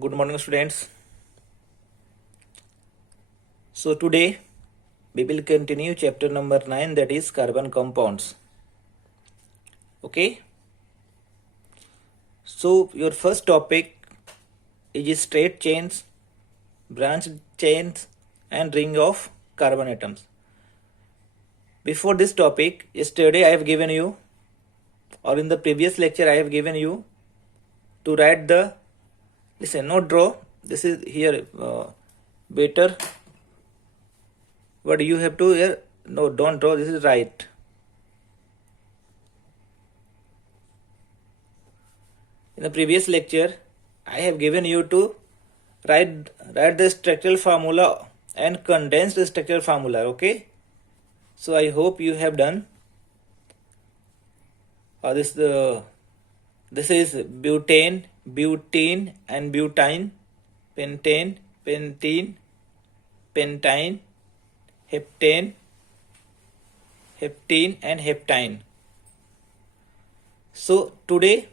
Good morning, students. So, today we will continue chapter number 9, that is carbon compounds. Okay. So, your first topic is straight chains, branched chains, and ring of carbon atoms. Before this topic, yesterday I have given you, or in the previous lecture, I have given you to write the, listen, not draw, this is here better. What you have to here, no, don't draw, this is right. In the previous lecture, I have given you to write the structural formula and condensed structural formula. Okay. So I hope you have done. This is butane, butene, and butane, pentane, pentene, pentine, heptane, heptene, and heptine. So today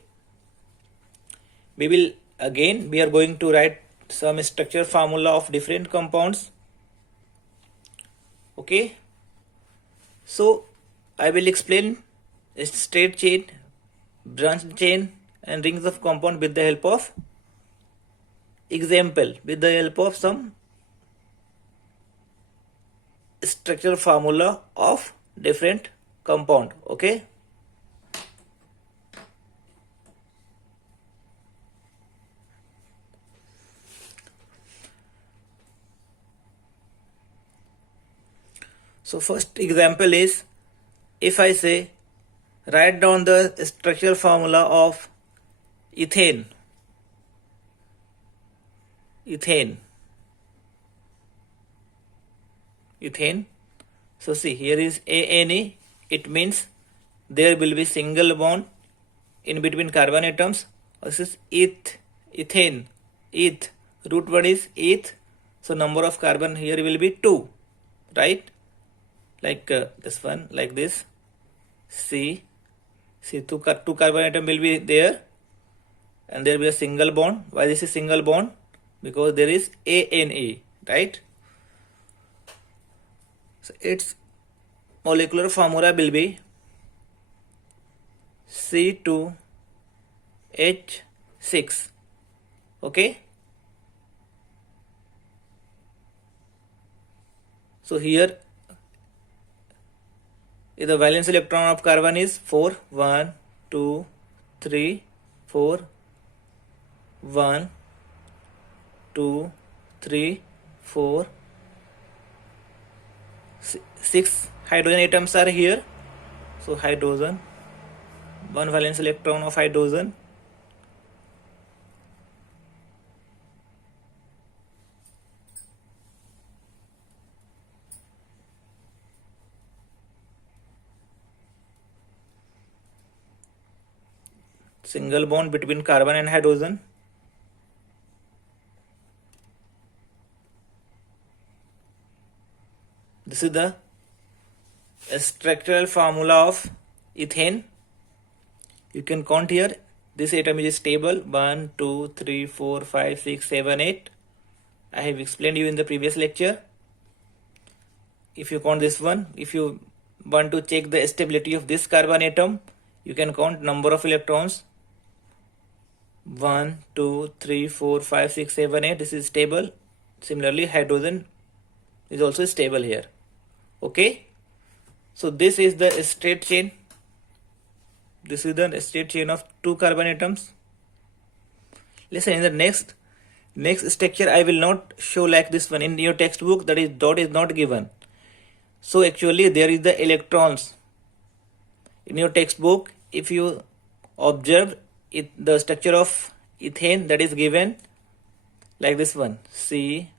we are going to write some structure formula of different compounds. Okay. So I will explain a straight chain, branched chain, and rings of compound with the help of example, with the help of some structural formula of different compound. Okay. So first example is, if I say write down the structural formula of ethane. So see, here is ANA. It means there will be single bond in between carbon atoms. This is ethane. Root word is eth. So number of carbon here will be 2, right? Like this one, like this. See, two carbon atom will be there, and there will be a single bond. Why this is single bond? Because there is ANA, right? So its molecular formula will be C2H6. Okay. So here the valence electron of carbon is 4. 1, 2, 3, 4. 1, 2, 3, 4. 6 hydrogen atoms are here. So hydrogen, 1 valence electron of hydrogen. Single bond between carbon and hydrogen. This is the structural formula of ethane. You can count here. This atom is stable. 1, 2, 3, 4, 5, 6, 7, 8. I have explained you in the previous lecture. If you count this one, if you want to check the stability of this carbon atom, you can count number of electrons. 1, 2, 3, 4, 5, 6, 7, 8. This is stable. Similarly, hydrogen is also stable here. Okay. So this is the straight chain. This is the straight chain of 2 carbon atoms. Listen, in the next structure I will not show like this one. In your textbook, that is dot is not given. So actually there is the electrons. In your textbook, if you observe it, the structure of ethane, that is given like this one. C,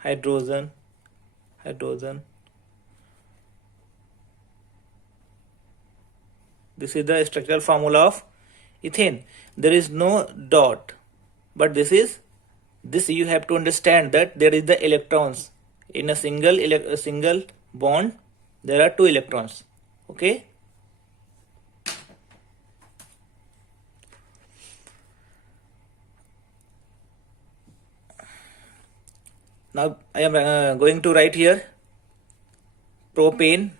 hydrogen. This is the structural formula of ethane. There is no dot, but this you have to understand that there is the electrons. In a single bond, there are 2 electrons. Okay. Now I am going to write here propane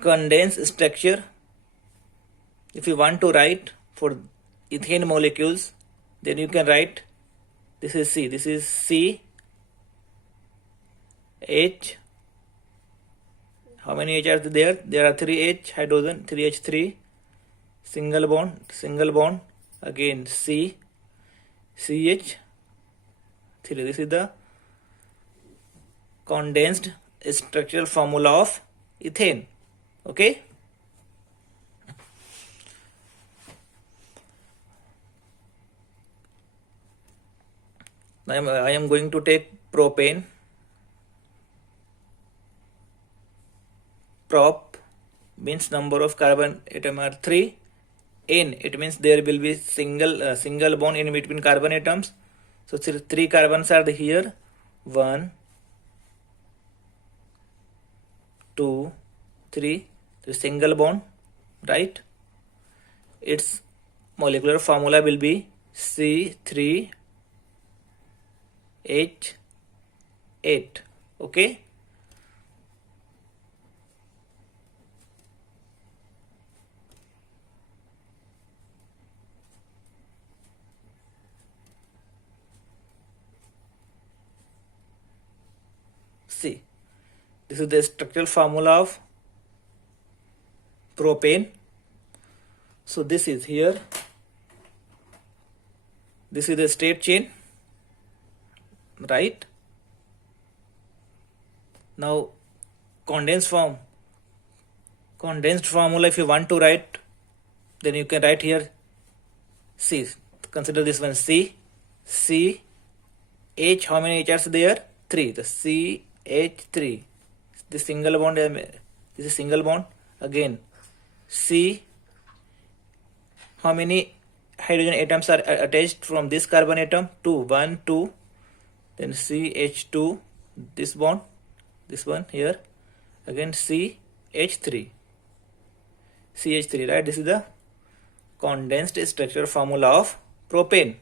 condensed structure. If you want to write for ethane molecules, then you can write this is C. This is C H. How many H are there? There are 3 H hydrogen, 3 H3, single bond, again C, CH, 3. This is the condensed structural formula of ethane. Okay. I am going to take propane. Prop means number of carbon atom are 3. N, it means there will be single bond in between carbon atoms. So 3 carbons are here. 1, 2, 3. The single bond, right? Its molecular formula will be C3H8. Okay. See, this is the structural formula of propane. So this is here. This is the state chain, right? Now condensed formula, if you want to write, then you can write here C. Consider this one C, H. How many H are there? 3. The CH3. This single bond. This is single bond. Again C. How many hydrogen atoms are attached from this carbon atom? 2. 1, 2. Then CH2. This bond. This one here. Again CH3. CH3, right? This is the condensed structure formula of propane.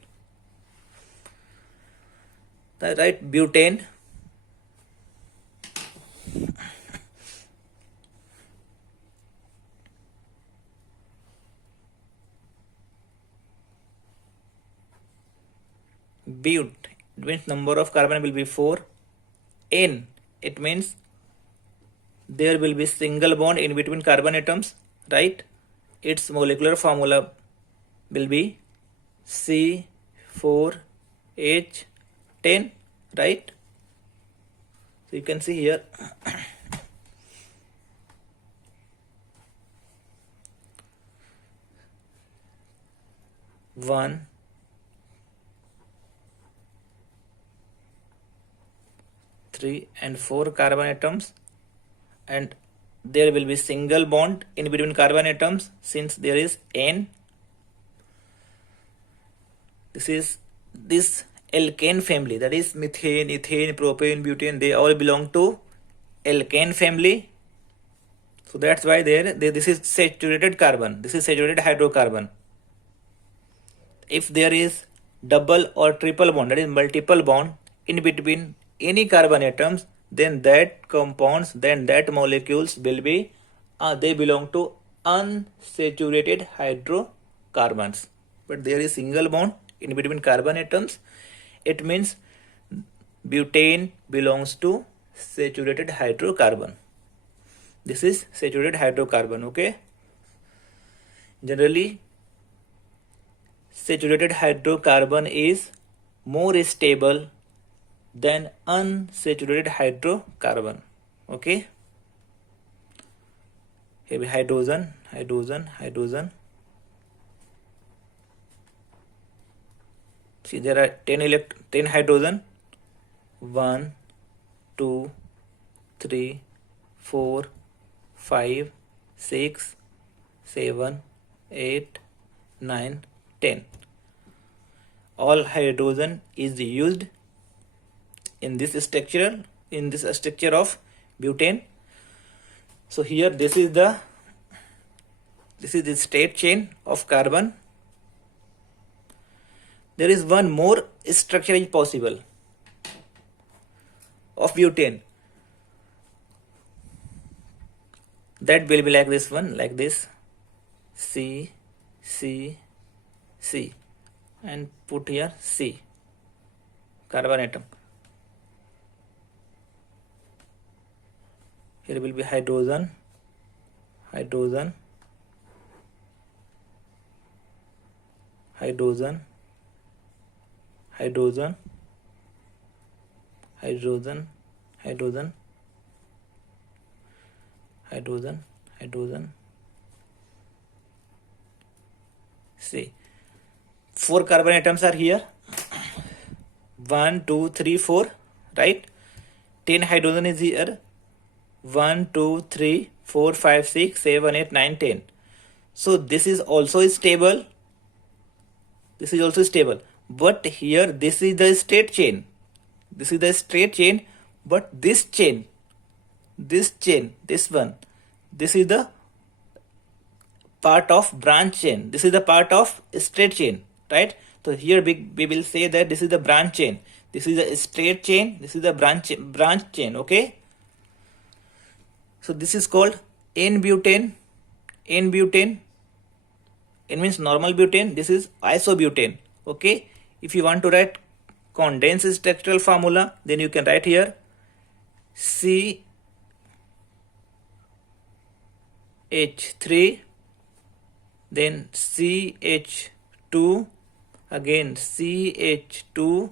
Right? Butane. But, it means number of carbon will be 4. N, it means there will be single bond in between carbon atoms, right? Its molecular formula will be C4H10, right? So you can see here. 1, 3 and 4 carbon atoms, and there will be single bond in between carbon atoms since there is N. This is this alkane family, that is methane, ethane, propane, butane, they all belong to alkane family. So that's why this is saturated carbon, this is saturated hydrocarbon. If there is double or triple bond, that is multiple bond in between any carbon atoms, then that compounds, then that molecules will be they belong to unsaturated hydrocarbons. But there is single bond in between carbon atoms, it means butane belongs to saturated hydrocarbon. This is saturated hydrocarbon. Okay, generally saturated hydrocarbon is more stable than unsaturated hydrocarbon. Okay, here we hydrogen. See, there are 10 hydrogen. 1, 2, 3, 4, 5, 6, 7, 8, 9, 10. All hydrogen is used in this structure, of butane. So here this is the state chain of carbon. there is one more structure is possible of butane. That will be like this one, like this, C, C, C, and put here C, carbon atom. Here will be hydrogen, hydrogen, hydrogen, hydrogen, hydrogen, hydrogen, hydrogen, hydrogen. See, 4 carbon atoms are here. 1, 2, 3, 4, right? 10 hydrogen is here. 1, 2, 3, 4, 5, 6, 7, 8, 9, 10. So this is also stable. This is also stable. But here this is the straight chain. This is the straight chain. But this chain, this one, this is the part of branch chain. This is the part of straight chain, right? So here we will say that this is the branch chain. This is the straight chain. This is the branch chain. Okay. So this is called N-butane. N-butane. N means normal butane. This is isobutane. Okay. If you want to write condensed structural formula, then you can write here CH3, then CH2, again CH2,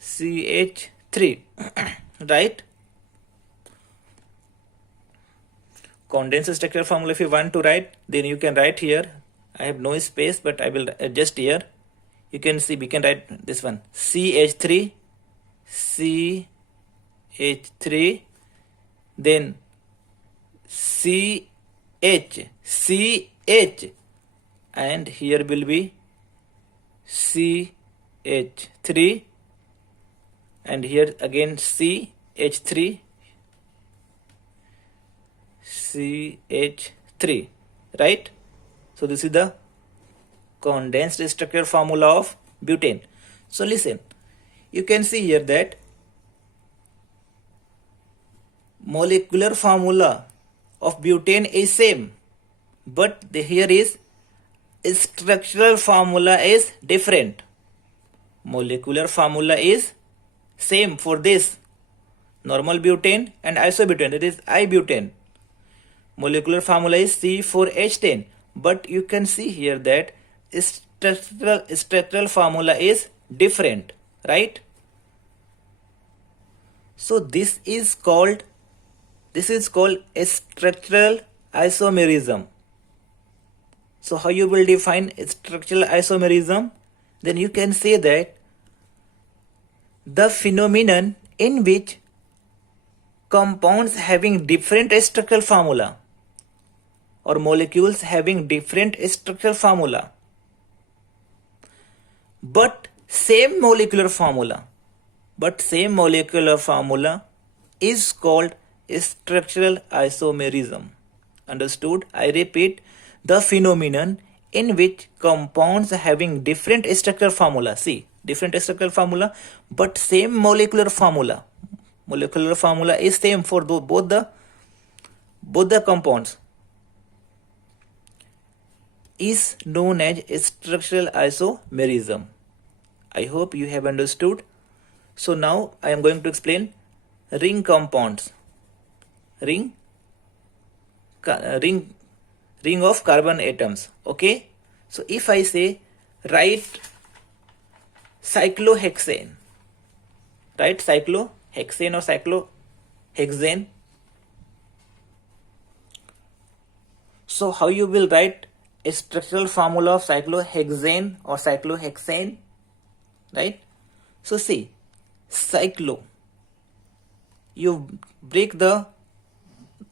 CH3, right? Condensed structural formula, if you want to write, then you can write here. I have no space, but I will adjust here. You can see, we can write this one, CH3, CH3, then CH, and here will be CH3, and here again CH3, CH3, right? So this is the condensed structure formula of butane. So listen, you can see here that molecular formula of butane is same, but here is structural formula is different. Molecular formula is same for this normal butane and isobutane, that is ibutane. Molecular formula is C4H10, but you can see here that structural formula is different, right? So this is called a structural isomerism. So how you will define structural isomerism? Then you can say that the phenomenon in which compounds having different structural formula or molecules having different structural formula but same molecular formula is called structural isomerism. Understood? I repeat, the phenomenon in which compounds having different structural formula, see, different structural formula but same molecular formula is same for both the compounds, is known as structural isomerism. I hope you have understood. So now I am going to explain ring compounds. Ring of carbon atoms. Okay. So if I say write cyclohexane, right? Cyclohexane or cyclohexane. So how you will write a structural formula of cyclohexane or cyclohexane, right? So see, cyclo, you break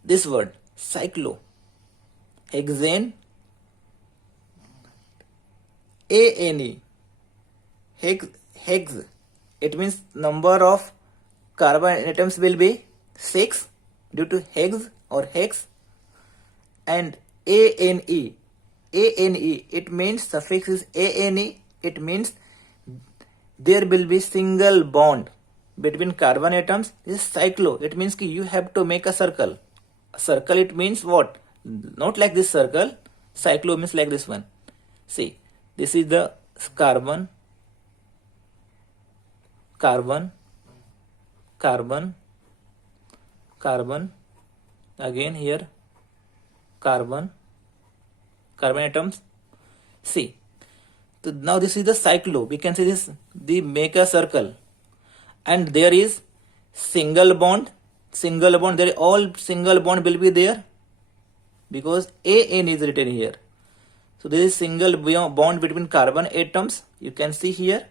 this word cyclo, hexane, ane, hex, it means number of carbon atoms will be 6 due to hex or hex, and ane, it means suffix is ane, it means there will be single bond between carbon atoms. This is cyclo. It means ki you have to make a circle. A circle, it means what? Not like this circle. Cyclo means like this one. See, this is the carbon, carbon, carbon, carbon, again here carbon, carbon atoms. See, so now this is the cyclo. We can say this, the make a circle, and there is single bond, single bond. There all single bond will be there because AN is written here. So there is single bond between carbon atoms. You can see here.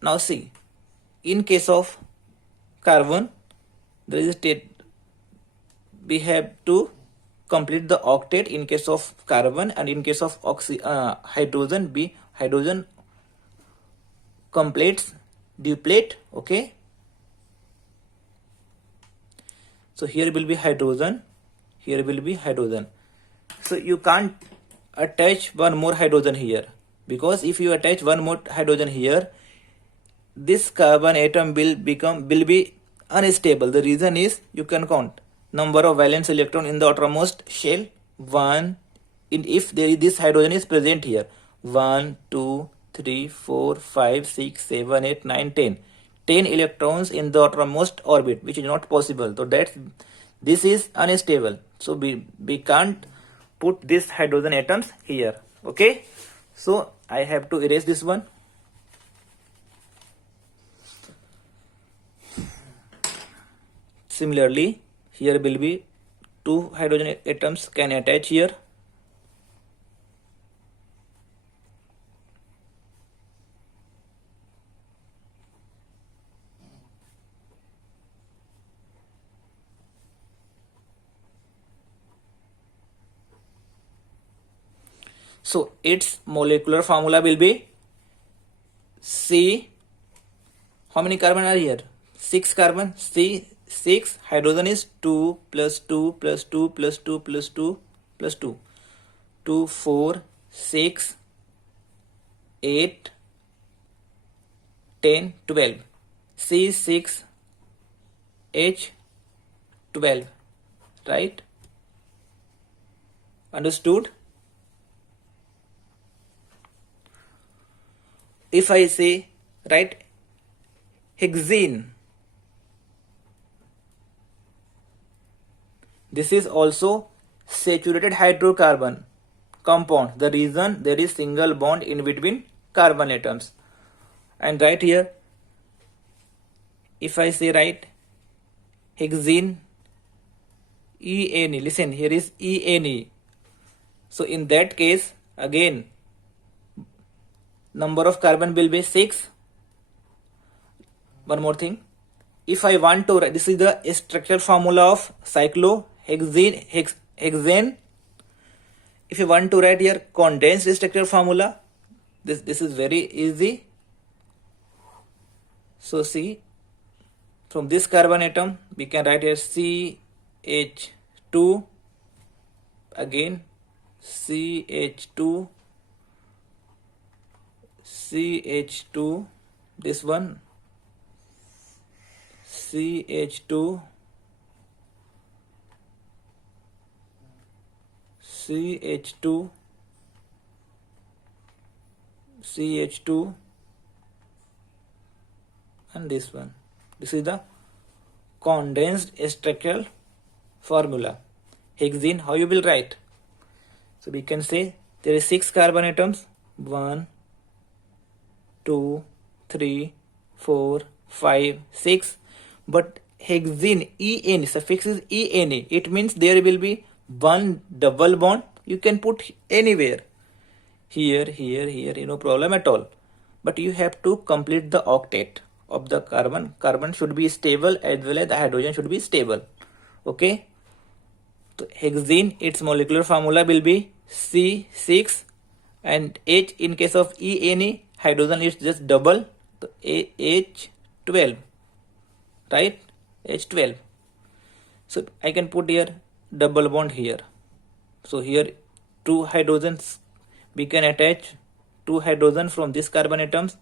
Now see, in case of carbon, there is a we have to complete the octet in case of carbon, and in case of hydrogen, hydrogen completes duplate. Okay. So here will be hydrogen, here will be hydrogen. So you can't attach one more hydrogen here, because if you attach one more hydrogen here, this carbon atom will be unstable. The reason is, you can count number of valence electron in the outermost shell, 1, if there is this hydrogen is present here, 1, 2, 3, 4, 5, 6, 7, 8, 9, 10. 10 electrons in the outermost orbit, which is not possible. So this is unstable. So we can't put these hydrogen atoms here. Okay. So I have to erase this one. Similarly, here will be 2 hydrogen atoms can attach here. So its molecular formula will be C. How many carbon are here? 6 carbon. C 6. Hydrogen is 2 plus 2 plus 2 plus 2 plus 2 plus 2. 2, 4, 6, 8, 10, 12. C6, H12. Right? Understood? If I say, right, hexene, this is also saturated hydrocarbon compound. The reason, there is single bond in between carbon atoms. And right here, if I say, right, hexene, ENE, listen, here is ENE. So in that case, again, number of carbon will be 6. One more thing, if I want to write, this is the structural formula of cyclohexene, hexane. If you want to write here condensed structural formula, this is very easy. So see, from this carbon atom we can write here CH2, again CH2, CH2, this one CH2, CH2, CH2, and this one. This is the condensed structural formula. Hexene, how you will write? So we can say there is 6 carbon atoms, 1, 2, 3, 4, 5, 6. But hexene, EN, suffix is ENA. It means there will be one double bond. You can put anywhere. Here, here, here, no problem at all. But you have to complete the octet of the carbon. Carbon should be stable as well as the hydrogen should be stable. Okay. So hexene, its molecular formula will be C6, and H in case of ENA, hydrogen is just double, so H12, right? H12. So I can put here double bond here. So here 2 hydrogens, we can attach 2 hydrogen from this carbon atoms.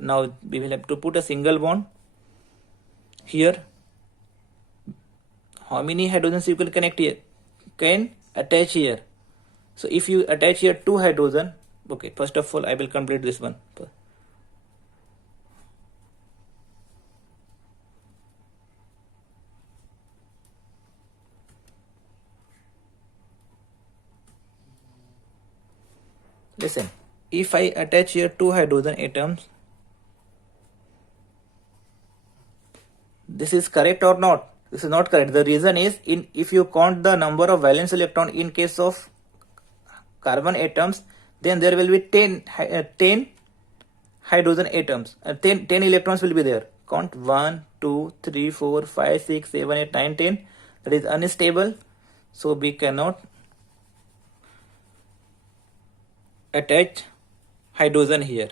Now we will have to put a single bond here. How many hydrogens you can connect here? Can attach here. So if you attach here 2 hydrogen, okay, first of all I will complete this one. Listen, if I attach here 2 hydrogen atoms, this is correct or not? This is not correct. The reason is, if you count the number of valence electron in case of carbon atoms, then there will be 10 hydrogen atoms. 10 electrons will be there. Count 1, 2, 3, 4, 5, 6, 7, 8, 9, 10. That is unstable. So we cannot attach hydrogen here.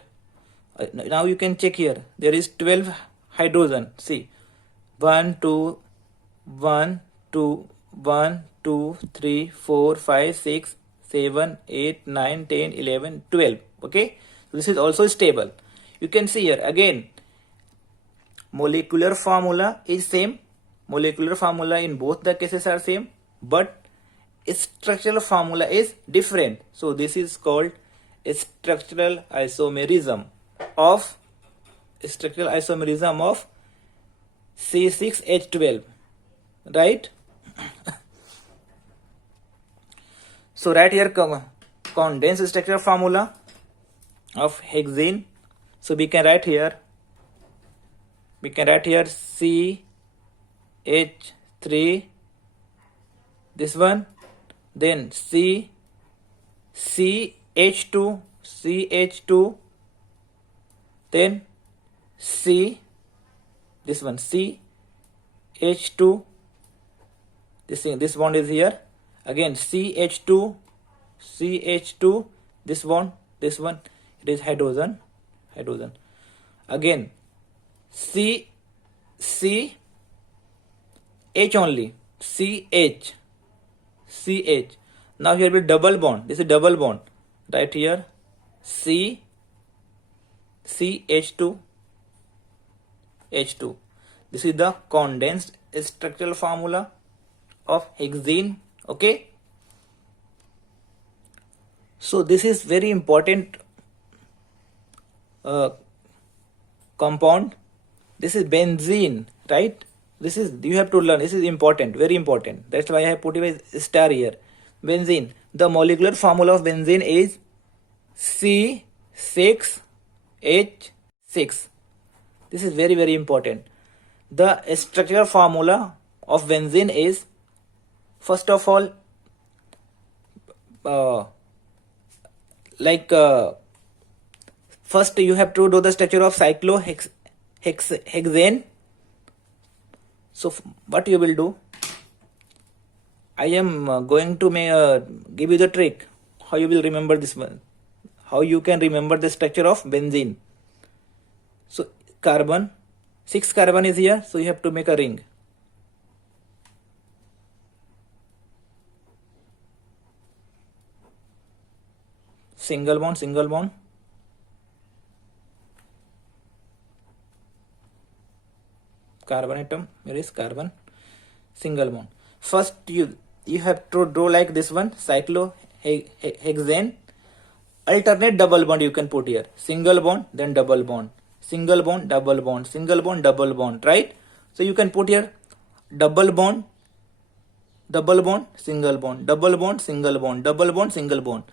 Now you can check here. There is 12 hydrogen. See, 1, 2, 1, 2, 1, 2, 3, 4, 5, 6, 7, 8, 9, 10, 11, 12. Okay. So this is also stable. You can see here again. Molecular formula is same. Molecular formula in both the cases are same, but structural formula is different. So this is called structural isomerism of C6H12, right? So right here condensed structural formula of hexene. So we can write here CH3, this one, then CH2, then this one CH2, this bond is here, again CH2, this one, it is hydrogen, again CH only, CH. Now here will be double bond. This is double bond. Right here, CH2, H2. This is the condensed structural formula of hexene. Okay. So this is very important compound. This is benzene, right? This is, you have to learn. This is important, very important. That's why I have put a star here. Benzene. The molecular formula of benzene is C6H6. This is very, very important. The structural formula of benzene is, first of all, first you have to do the structure of cyclohexane. So what you will do, I am going to give you the trick how you will remember this one, how you can remember the structure of benzene. So carbon, 6 carbon is here, so you have to make a ring. Single bond, carbon atom, here is carbon, single bond. First you have to draw like this one, cyclohexane. Alternate double bond you can put here, single bond, then double bond, single bond, double bond, single bond, double bond, right? So you can put here double bond, single bond, double bond, single bond, double bond, single bond.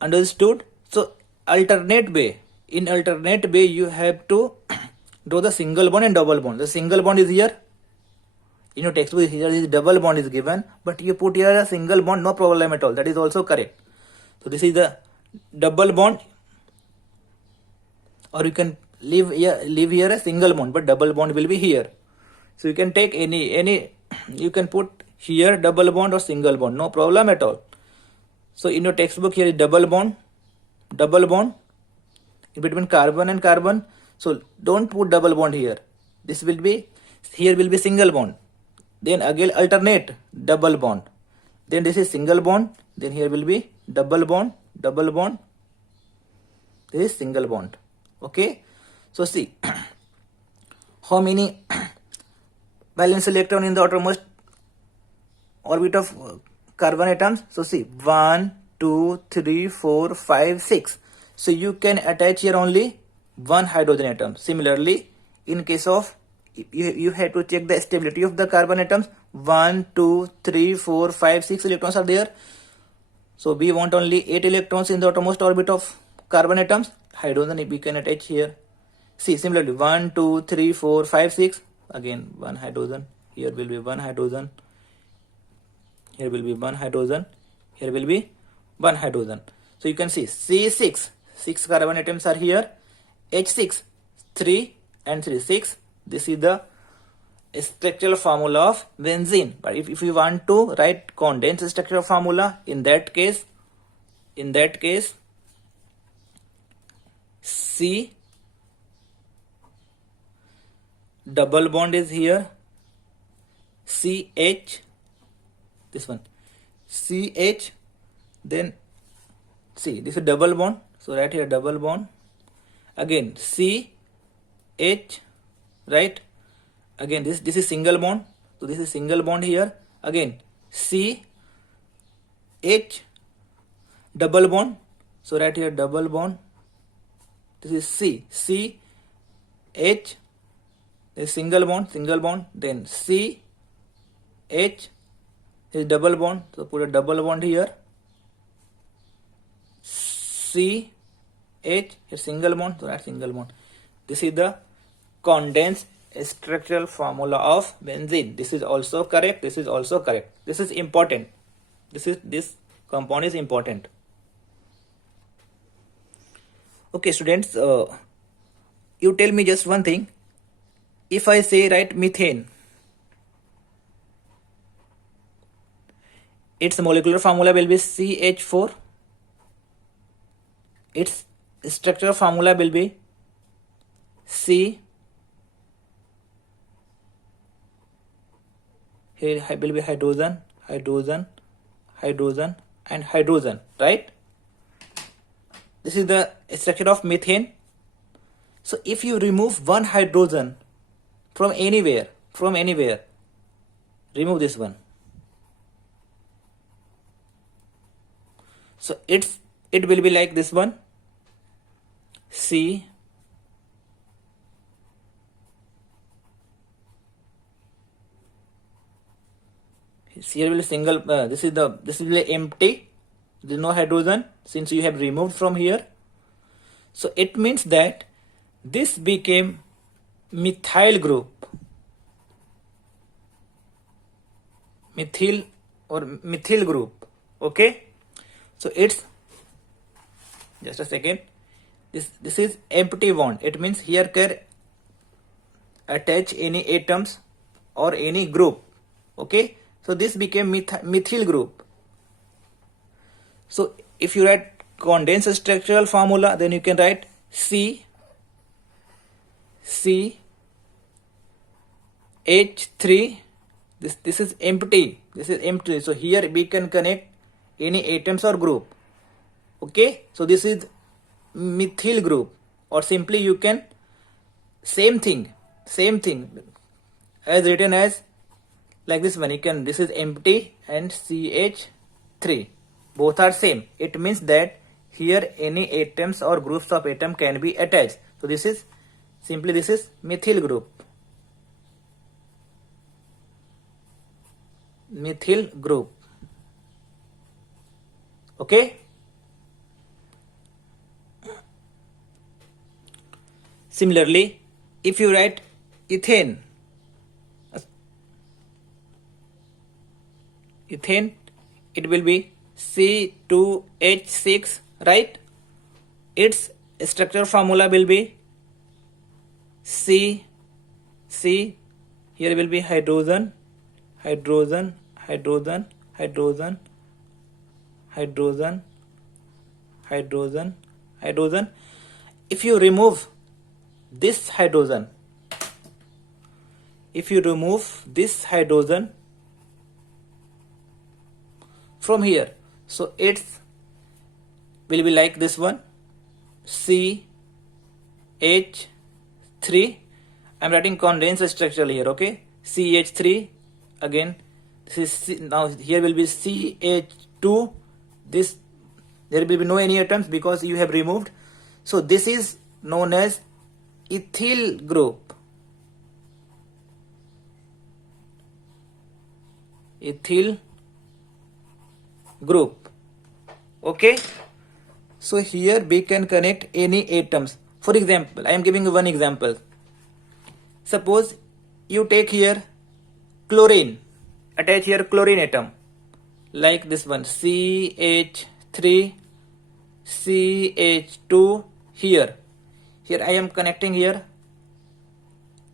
Understood? So in alternate way you have to draw the single bond and double bond. The single bond is here. In your textbook here is double bond is given, but you put here a single bond, no problem at all. That is also correct. So this is the double bond, or you can leave here a single bond, but double bond will be here. So you can take any you can put here double bond or single bond, no problem at all. So in your textbook here is double bond in between carbon and carbon. So don't put double bond here. Here will be single bond. Then again alternate double bond. Then this is single bond. Then here will be double bond. This is single bond. Okay, so see how many valence electron in the outermost orbit of carbon atoms. So see 1, 2, 3, 4, 5, 6. So you can attach here only one hydrogen atom. Similarly, in case of you have to check the stability of the carbon atoms. 1, 2, 3, 4, 5, 6 electrons are there. So we want only 8 electrons in the outermost orbit of carbon atoms. Hydrogen we can attach here. See, similarly 1, 2, 3, 4, 5, 6. Again one hydrogen. Here will be one hydrogen. Here will be one hydrogen. Here will be one hydrogen. So you can see C6, 6 carbon atoms are here. H6, 3 and 3, 6. This is the structural formula of benzene. But if you want to write condensed structural formula, in that case C double bond is here, CH, this one CH, then C, this is double bond, so right here double bond, again CH, right, again this is single bond, so this is single bond here, again CH double bond, so right here double bond, this is CH, this is single bond, then CH is double bond, so put a double bond here, CH is single bond, so that's single bond. This is the condensed structural formula of benzene. This is also correct, this is also correct. This is important. This compound is important. Okay students, you tell me just one thing. If I say write methane, its molecular formula will be CH4, its structural formula will be C, here will be hydrogen, hydrogen, hydrogen and hydrogen, right? This is the structure of methane. So if you remove one hydrogen from anywhere, remove this one. So it will be like this one, C, here will be single, this will be empty, there is no hydrogen since you have removed from here. So it means that this became methyl group, methyl group. Okay, so it's just a second, this is empty bond. It means here can attach any atoms or any group. Okay, so this became methyl group. So if you write condensed structural formula, then you can write CH3. This is empty. So here we can connect any atoms or group. Okay, so this is methyl group, or simply you can same thing as written as like this one. You can, this is empty and CH3, both are same. It means that here any atoms or groups of atom can be attached. So this is simply, this is methyl group, okay. Similarly, if you write ethane, it will be C2H6, right? Its structure formula will be C, here will be hydrogen, hydrogen, hydrogen, hydrogen, hydrogen, hydrogen, hydrogen. If you remove this hydrogen, from here, so it will be like this one, CH3, CH3. I'm writing condensed structure here, okay? CH3 again. This is now here will be CH2. This there will be no any atoms because you have removed. So this is known as ethyl group. Ethyl group. Okay. So here we can connect any atoms. For example, I am giving you one example. Suppose you take here chlorine, attach here chlorine atom like this one, CH3, CH2 here. Here I am connecting here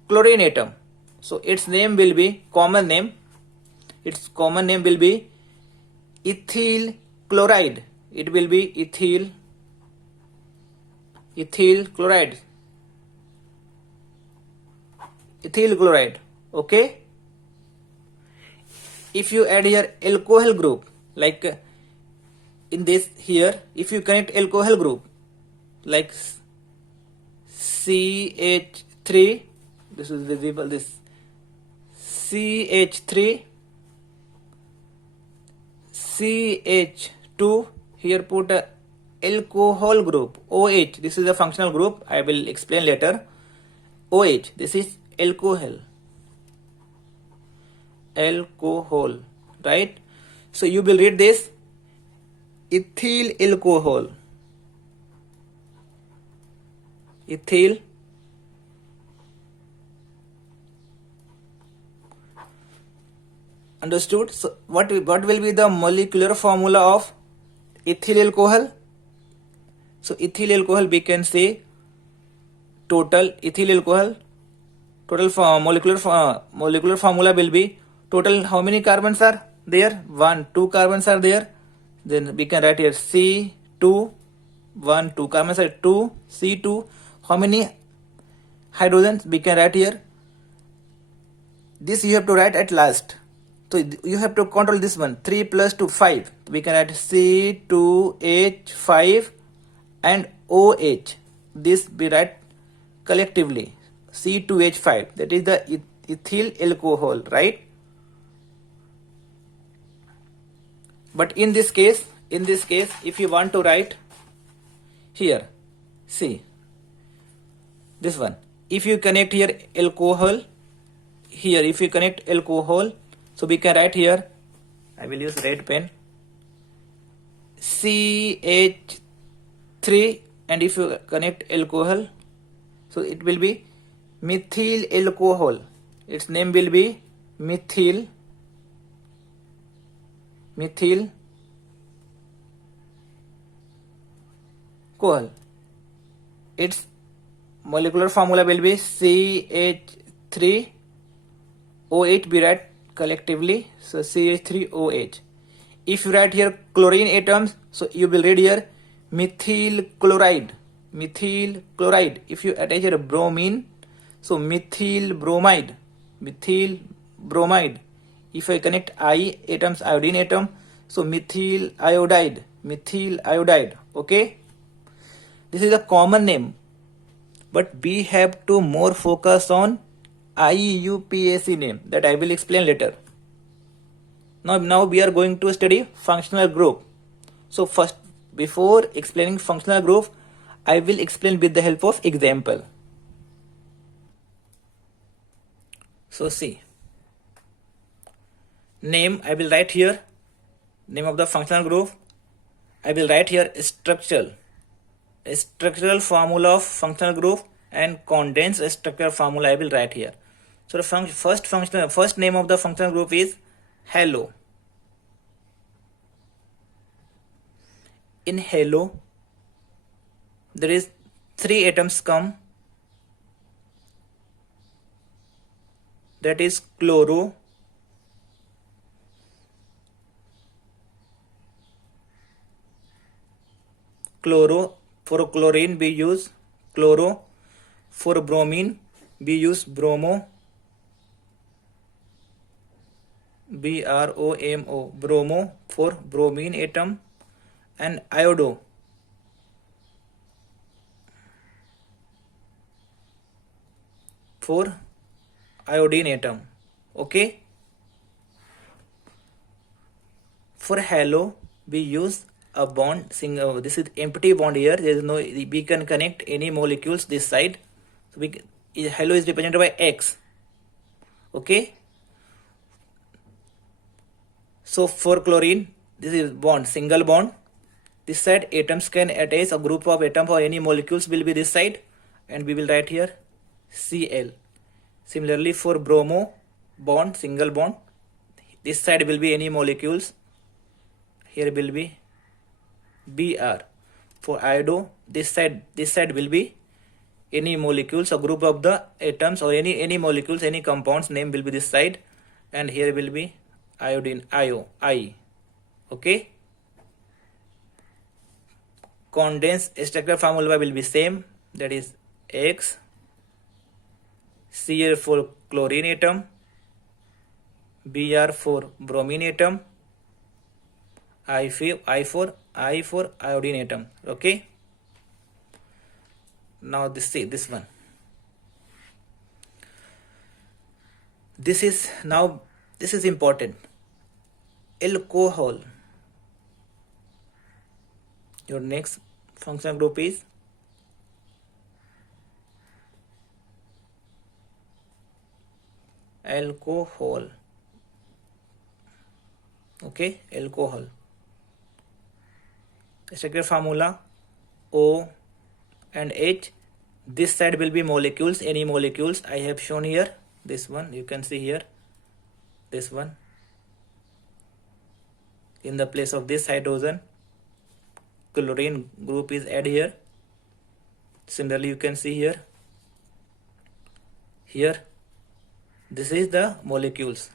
chlorine atom. So its name will be common name. Its common name will be ethyl chloride. It will be ethyl chloride. Ethyl chloride. Okay. If you add here alcohol group, like in this here, if you connect alcohol group like CH3, this is visible, this CH3, CH2, here put a alcohol group OH. This is a functional group, I will explain later. OH, this is alcohol, right? So you will read this ethyl alcohol, ethyl understood. So what will be the molecular formula of ethyl alcohol? So ethyl alcohol, we can say total ethyl alcohol, total molecular formula will be total how many carbons are there? 1, 2 carbons are there. Then we can write here C2, 1, 2 carbons are 2, C2. How many hydrogens we can write here? This you have to write at last. So you have to control this one. 3 plus 2, 5. We can write C2H5 and OH. This we write collectively. C2H5. That is the ethyl alcohol, right? But in this case, if you want to write here, see this one. If you connect here alcohol, here if you connect alcohol, so we can write here, I will use red pen, CH3, and if you connect alcohol, so it will be methyl alcohol. Its name will be methyl alcohol. Its molecular formula will be CH3OH. We write collectively, so CH3OH. If you write here chlorine atoms, so you will read here methyl chloride. If you attach here bromine, so methyl bromide. If I connect I atoms, iodine atom, so methyl iodide. Okay, this is a common name, but we have to more focus on IUPAC name, that I will explain later. Now we are going to study functional group. So first, before explaining functional group, I will explain with the help of example. So see, name I will write here, name of the functional group. I will write here structural formula of functional group, and condensed structure formula I will write here. So the first name of the functional group is halo. In halo, there is 3 atoms come, that is chloro, for chlorine we use chloro, for bromine we use bromo, BROMO, bromo for bromine atom, and iodo for iodine atom. Okay. For halo, we use a bond. This is empty bond here. There is no. We can connect any molecules this side. So halo is represented by X. Okay. So for chlorine, this is bond, single bond. This side atoms can attach, a group of atom or any molecules will be this side, and we will write here Cl. Similarly for bromo, bond, single bond, this side will be any molecules, here will be Br. For iodo, this side will be any molecules, a group of the atoms or any molecules, any compounds name will be this side, and here will be iodine, I. Okay. Condensed structure formula will be same, that is X, Cl for chlorine atom, Br for bromine atom, I for iodine atom. Okay. Now this one. This is important. Alcohol. Your next functional group is alcohol. Okay, alcohol. Structure formula O and H. This side will be molecules, any molecules I have shown here. This one you can see here. This one. In the place of this hydrogen, chlorine group is added here. Similarly, you can see here. This is the molecules.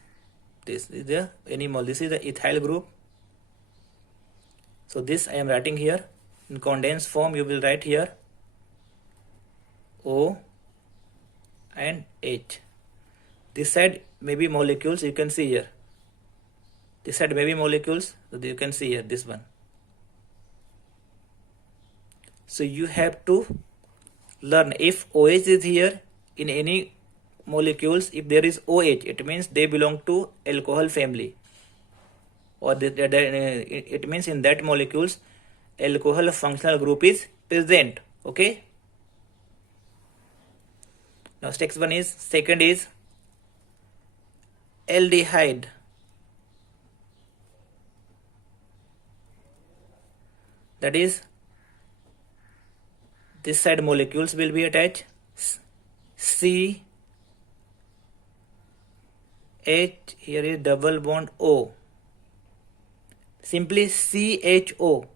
This is the This is the ethyl group. So this I am writing here in condensed form. You will write here O and H. This side may be molecules. You can see here. This side may be molecules. So you can see here this one. So you have to learn if OH is here in any molecules. If there is OH, it means they belong to alcohol family, or it means in that molecules alcohol functional group is present. Okay. Now second is aldehyde. That is, this side molecules will be attached. C H, here is double bond O. Simply CHO.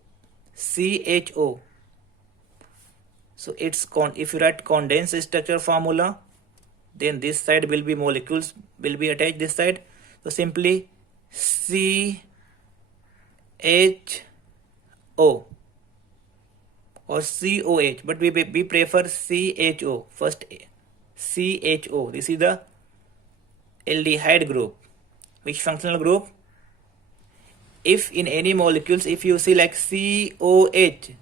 So it's if you write condensed structure formula, then this side will be molecules will be attached this side. So simply CHO or COH, but we prefer CHO first. CHO. This is the aldehyde group. Which functional group? If in any molecules, if you see like COH,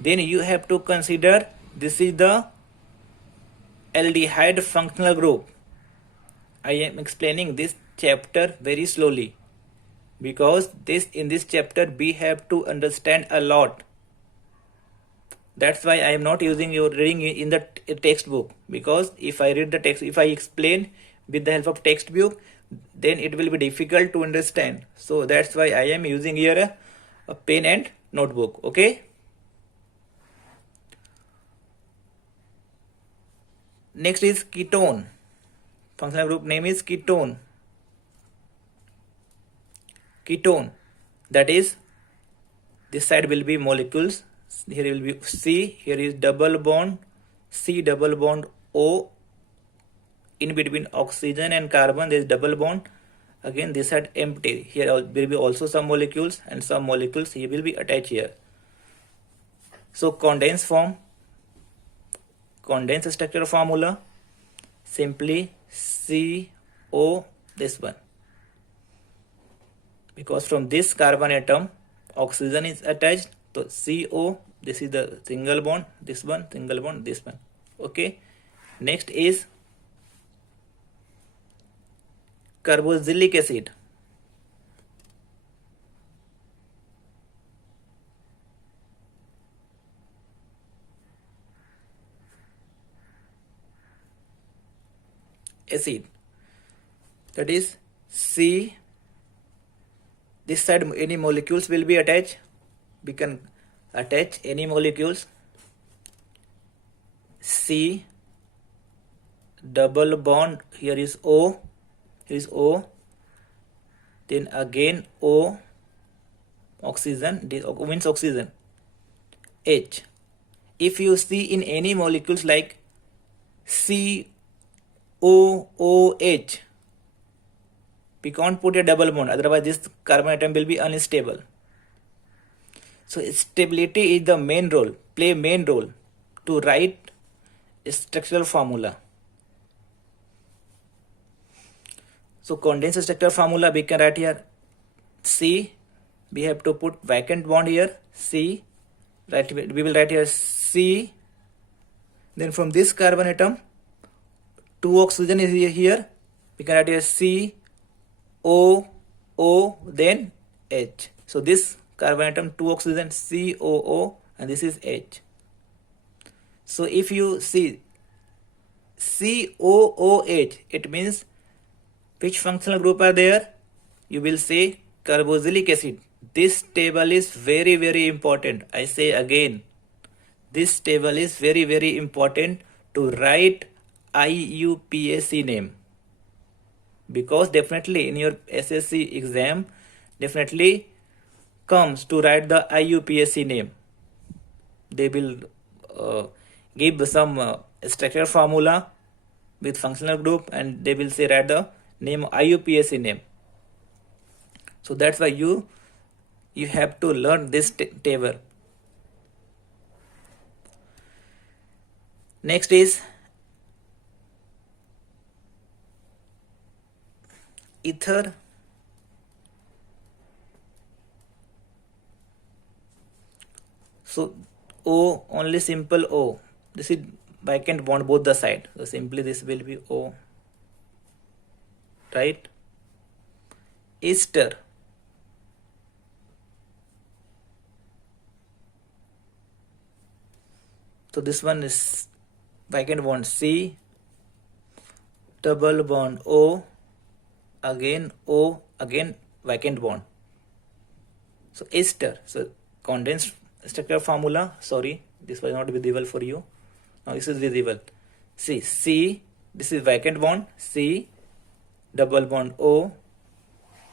then you have to consider this is the aldehyde functional group. I am explaining this chapter very slowly because in this chapter we have to understand a lot. That's why I am not using your reading in the textbook, because if I read the text, if I explain with the help of textbook, then it will be difficult to understand. So that's why I am using here a pen and notebook. Okay. Next is ketone. Functional group name is ketone. That is, this side will be molecules. Here will be C. Here is double bond C, double bond O. In between oxygen and carbon there is double bond. Again this side empty. Here will be also some molecules, and some molecules here will be attached here. So condensed structure formula, simply CO, this one, because from this carbon atom oxygen is attached. So CO, this is the single bond, this one, single bond, this one. Okay. Next is carboxylic acid. Acid, that is C. This side any molecules will be attached. We can attach any molecules. C double bond, here is O, here is O, then again O, oxygen, this means oxygen, H. If you see in any molecules like COOH, we can't put a double bond, otherwise this carbon atom will be unstable. So stability is the main role, play main role to write structural formula. So condensed structure formula we can write here C. We have to put vacant bond here C. Right, we will write here C. Then from this carbon atom, 2 oxygen is here. We can write here C O O then H. So this carbon atom 2 oxygen COO and this is H. So if you see COOH, it means which functional group are there? You will say carboxylic acid. This table is very, very important. I say again, this table is very, very important to write IUPAC name, because definitely in your SSC exam definitely comes to write the IUPAC name. They will give some structural formula with functional group and they will say write the name IUPAC name. So that's why you have to learn this table. Next is ether. So O, only simple O. This is vacant bond both the side. So simply this will be O. Right? Ester. So this one is vacant bond C, double bond O, again vacant bond. So ester. So condensed structure formula. Sorry, this was not visible for you. Now this is visible. See C. This is vacant bond C, double bond O,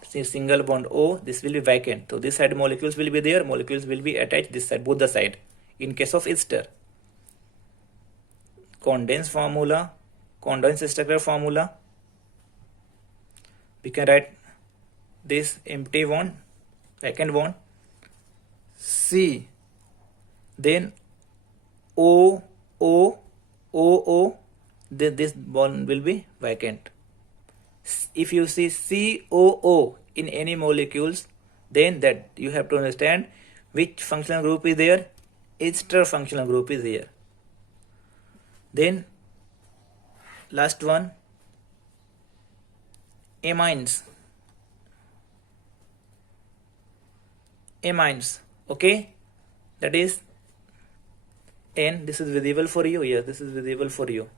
single bond O. This will be vacant. So this side molecules will be there. Molecules will be attached this side, both the side. In case of ester. Condensed formula, condensed structure formula. We can write this empty bond, vacant bond, C, then O, then this bond will be vacant. If you see COO in any molecules, then that you have to understand which functional group is there, ester functional group is here. Then last one, amines. Okay, that is N. This is visible for you. Yes, this is visible for you.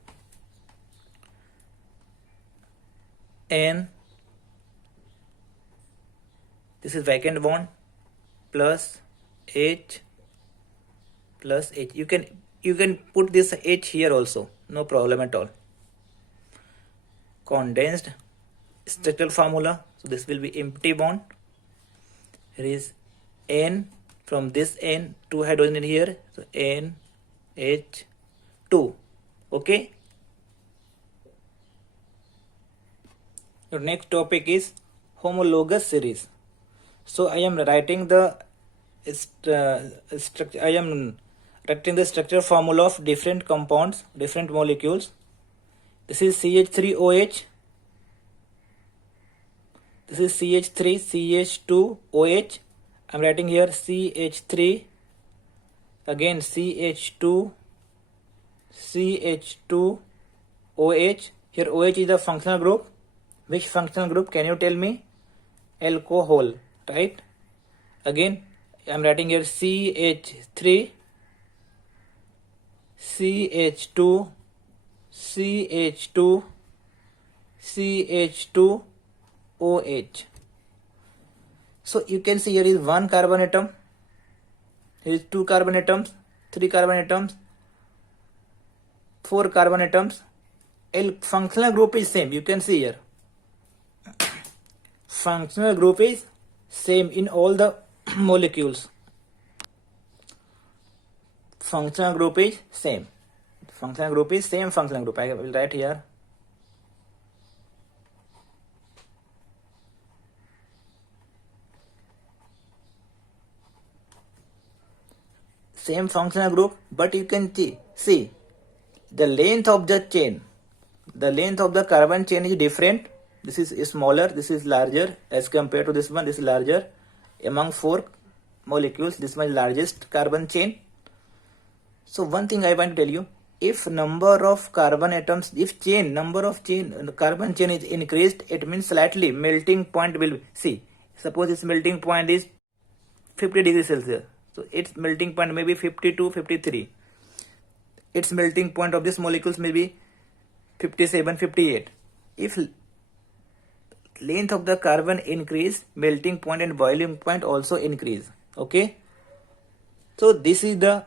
N. This is vacant bond plus H plus H. You can put this H here also, no problem at all. Condensed structural formula. So this will be empty bond. Here is N. From this N, 2 hydrogen in here. So N H2. Okay. Your next topic is homologous series. So I am writing the structure. I am writing the structure formula of different compounds, different molecules. This is CH3OH. This is CH3, CH2OH. I am writing here CH3, again CH2, CH2, OH. Here OH is the functional group. Which functional group? Can you tell me? Alcohol, right? Again, I am writing here CH3, CH2, CH2, CH2, OH. So you can see here is one carbon atom, here is two carbon atoms, three carbon atoms, four carbon atoms. Functional group is same. You can see here. Functional group is same in all the molecules. Functional group is same. Functional group is same functional group. I will write here. Same functional group, but you can see the length of the chain. The length of the carbon chain is different. This is smaller, this is larger as compared to this one. This is larger. Among four molecules, this one is largest carbon chain. So one thing I want to tell you, if number of carbon atoms, if carbon chain is increased, it means slightly melting point will be, see, suppose its melting point is 50 degrees Celsius. So its melting point may be 52, 53. Its melting point of these molecules may be 57, 58. If length of the carbon increase, melting point and boiling point also increase. Okay. So this is the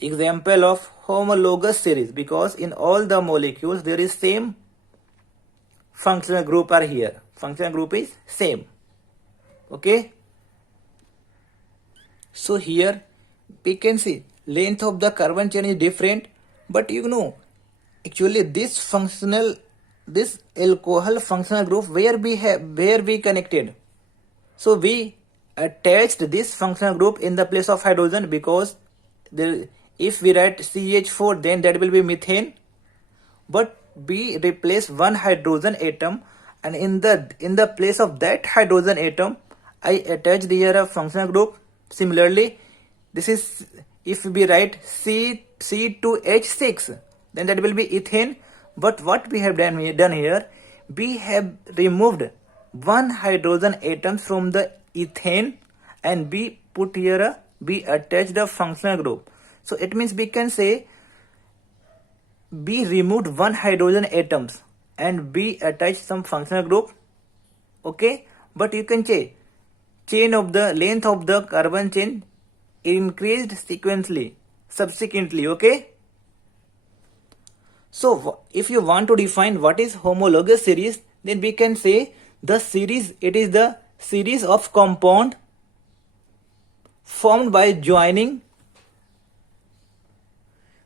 example of homologous series, because in all the molecules there is same functional group are here. Functional group is same. Okay. So here we can see length of the carbon chain is different, but you know actually this alcohol functional group where we connected. So we attached this functional group in the place of hydrogen, because if we write CH4 then that will be methane, but we replace one hydrogen atom, and in the place of that hydrogen atom I attached here a functional group. Similarly, this is, if we write C2H6 then that will be ethane, but what we have done here, we have removed one hydrogen atom from the ethane and we put here we attached the functional group. So it means we can say we removed one hydrogen atoms and we attached some functional group. Okay, but you can say chain of the length of the carbon chain increased subsequently. Okay. So if you want to define what is homologous series, then we can say the series, it is the series of compound formed by joining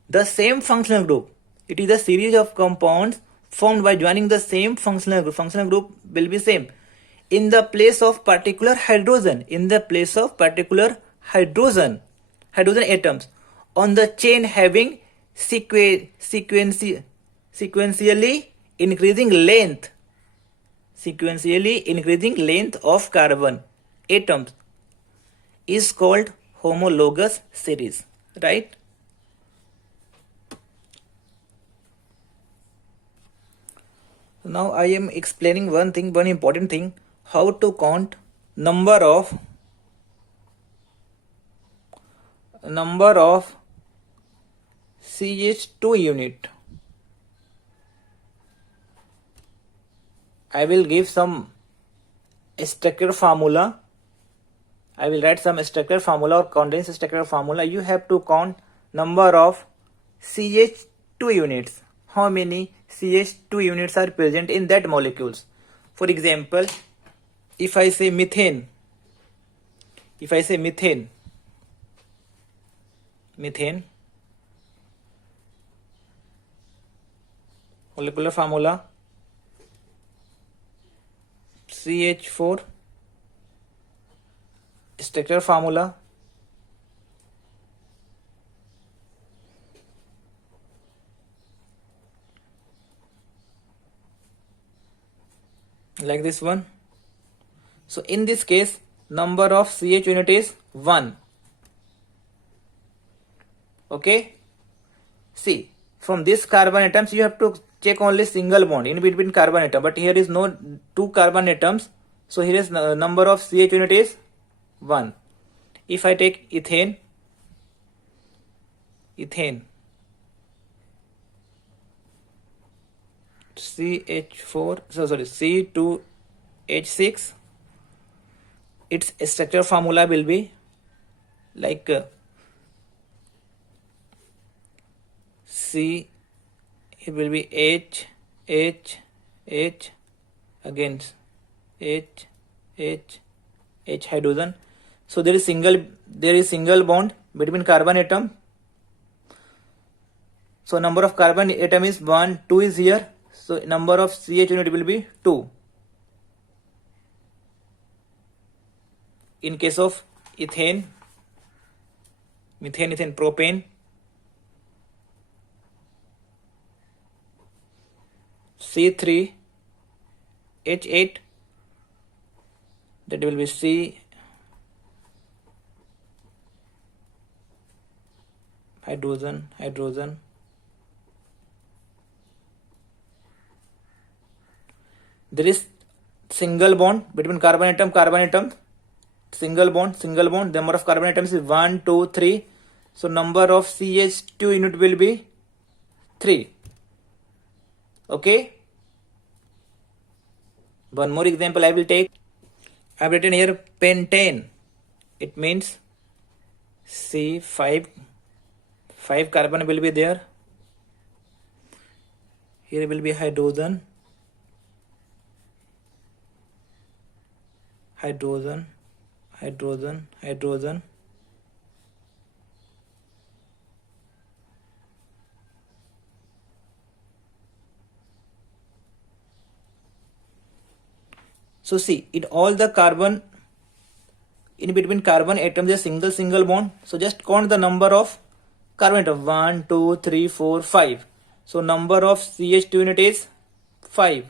the same functional group. It is a series of compounds formed by joining the same functional group. Functional group will be same in the place of particular hydrogen. In the place of particular hydrogen atoms on the chain having sequentially increasing length of carbon atoms is called homologous series, right? Now I am explaining one important thing, how to count number of CH2 unit. I will give some structure formula. I will write some structure formula or condensed structure formula. You have to count number of CH2 units. How many CH2 units are present in that molecules? For example, if I say methane, molecular formula CH4, structure formula like this one. So in this case, number of CH unit is 1. Okay. See, from this carbon atoms you have to check only single bond in between carbon atom, but here is no two carbon atoms, so here is number of CH unit is 1. If I take ethane, CH4, C2H6, its structure formula will be like C, it will be H, again H hydrogen. So there is single bond between carbon atom. So number of carbon atom is 1, 2 is here. So number of CH unit will be 2. In case of ethane, methane, propane, C3H8, that will be C hydrogen. There is single bond between carbon atom, single bond, the number of carbon atoms is 1, 2, 3. So number of CH2 unit will be 3. Okay. One more example I will take. I have written here pentane. It means C5, 5 carbon will be there. Here will be hydrogen. So see, in all the carbon, in between carbon atoms, there is single bond. So just count the number of carbon atom. 1, 2, 3, 4, 5. So number of CH2 unit is 5.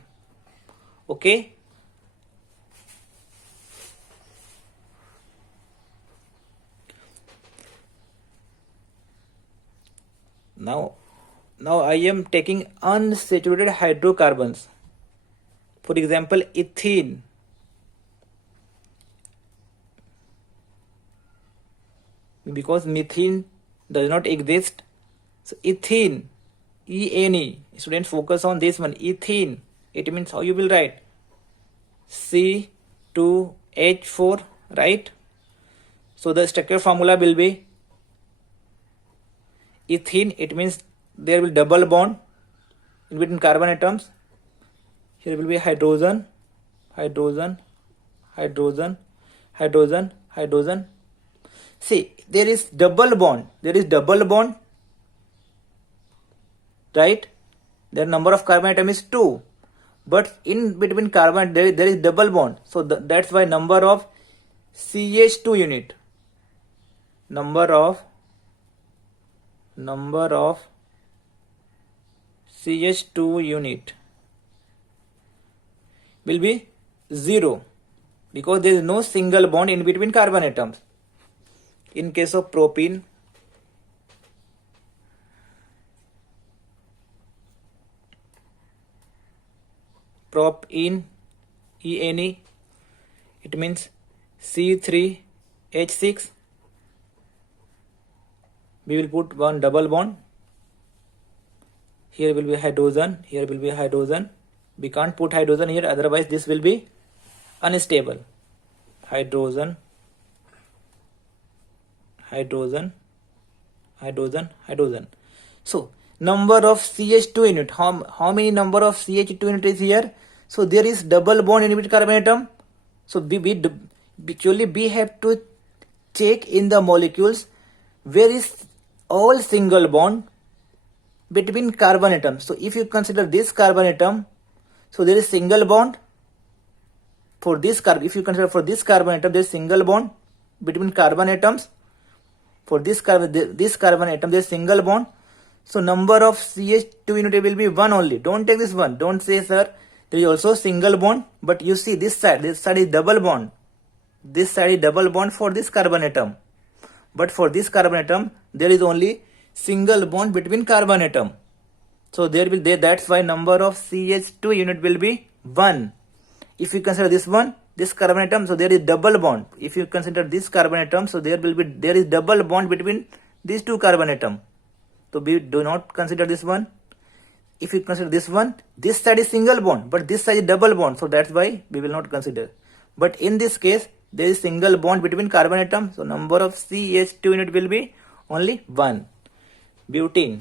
Okay. Now I am taking unsaturated hydrocarbons. For example, ethene. Because methane does not exist. So ethene, ENE. Students, focus on this one. Ethene. It means how you will write? C2H4, right? So the structure formula will be ethene. It means there will double bond in between carbon atoms. Here will be hydrogen. See, there is double bond. Right? Their number of carbon atom is 2. But in between carbon there is double bond. So that's why number of CH2 unit. Number of CH2 unit will be 0 because there is no single bond in between carbon atoms. In case of propene, ENE, it means C3H6. We will put one double bond. Here will be hydrogen. We can't put hydrogen here, otherwise this will be unstable. Hydrogen. So number of CH2 unit. How many number of CH2 unit is here? So there is double bond in between carbon atom. So we have to check in the molecules where is all single bond between carbon atoms. So if you consider this carbon atom, so there is single bond for this carbon. If you consider for this carbon atom, there is single bond between carbon atoms. For this carbon atom, there is single bond. So number of CH2 unit will be 1 only. Don't take this one. Don't say, sir, there is also single bond. But you see this side is double bond. This side is double bond for this carbon atom. But for this carbon atom, there is only single bond between carbon atom. So there will there, that's why number of CH2 unit will be 1. If you consider this one, this carbon atom, so there is double bond. If you consider this carbon atom, so there is double bond between these two carbon atom. So we do not consider this one. If you consider this one, this side is single bond, but this side is double bond. So that's why we will not consider. But in this case, there is single bond between carbon atom. So number of CH2 unit will be only 1. Butene.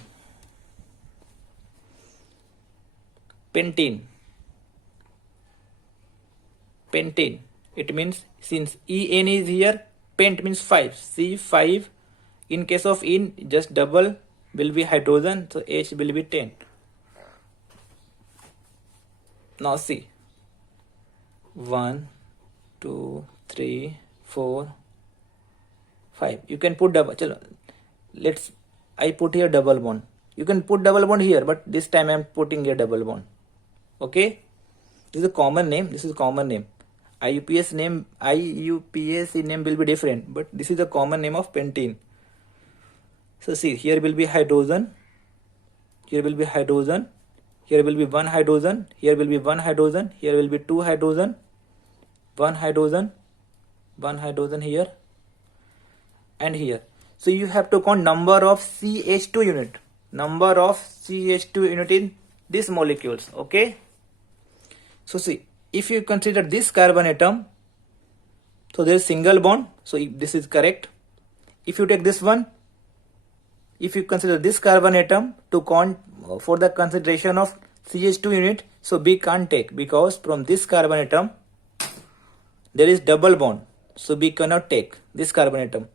Pentene. Pentane. It means since En is here, pent means 5. C5. In case of in, just double will be hydrogen. So H will be 10. Now see. 1, 2, 3, 4, 5. You can put double. Chalo, I put here double bond. You can put double bond here, but this time I am putting here double bond. Okay. This is a common name. This is a common name. IUPAC name will be different, but this is the common name of pentene. So see, here will be hydrogen. Here will be hydrogen. Here will be one hydrogen. Here will be one hydrogen. Here will be two hydrogen. One hydrogen. One hydrogen here. And here. So you have to count number of CH2 unit. Number of CH2 unit in these molecules. Okay. So see, if you consider this carbon atom, so there is single bond. So this is correct. If you take this one, if you consider this carbon atom to count for the consideration of CH2 unit, so B can't take, because from this carbon atom there is double bond. So B cannot take this carbon atom.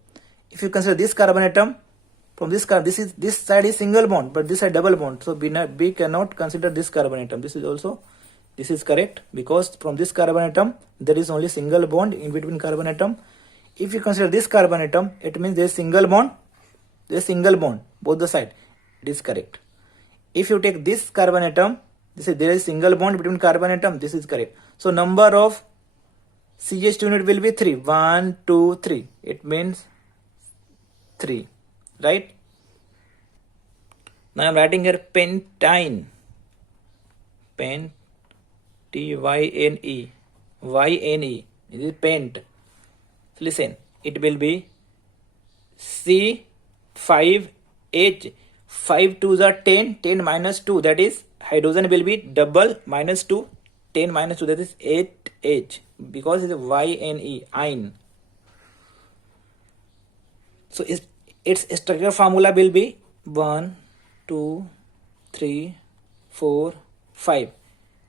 If you consider this carbon atom, from this side is single bond, but this side double bond. So B cannot consider this carbon atom. This is correct, because from this carbon atom there is only single bond in between carbon atom. If you consider this carbon atom, it means there is single bond. There is single bond both the side. It is correct. If you take this carbon atom, there is single bond between carbon atom. This is correct. So number of CH2 unit will be 3. 1, 2, 3. It means 3. Right? Now I am writing here pentyne. Pen. T-Y-N-E. Y-N-E. This is pent. So listen. It will be C5H. 5 2s are 10. 10 minus 2. That is hydrogen will be double minus 2. 10 minus 2. That is 8H. Because it is Y-N-E. Ine. So its structure formula will be 1, 2, 3, 4, 5.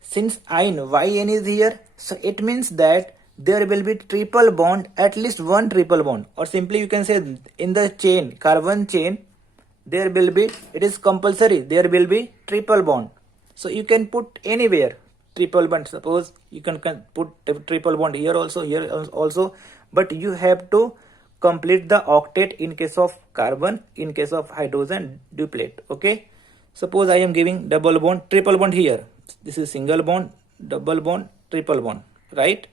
Since YN is here, so it means that there will be triple bond, at least one triple bond. Or simply you can say in the chain, carbon chain, there will be, it is compulsory, there will be triple bond. So you can put anywhere triple bond. Suppose you can put triple bond here also, but you have to complete the octet in case of carbon, in case of hydrogen duplet. Okay. Suppose I am giving double bond, triple bond here. This is single bond, double bond, triple bond, right?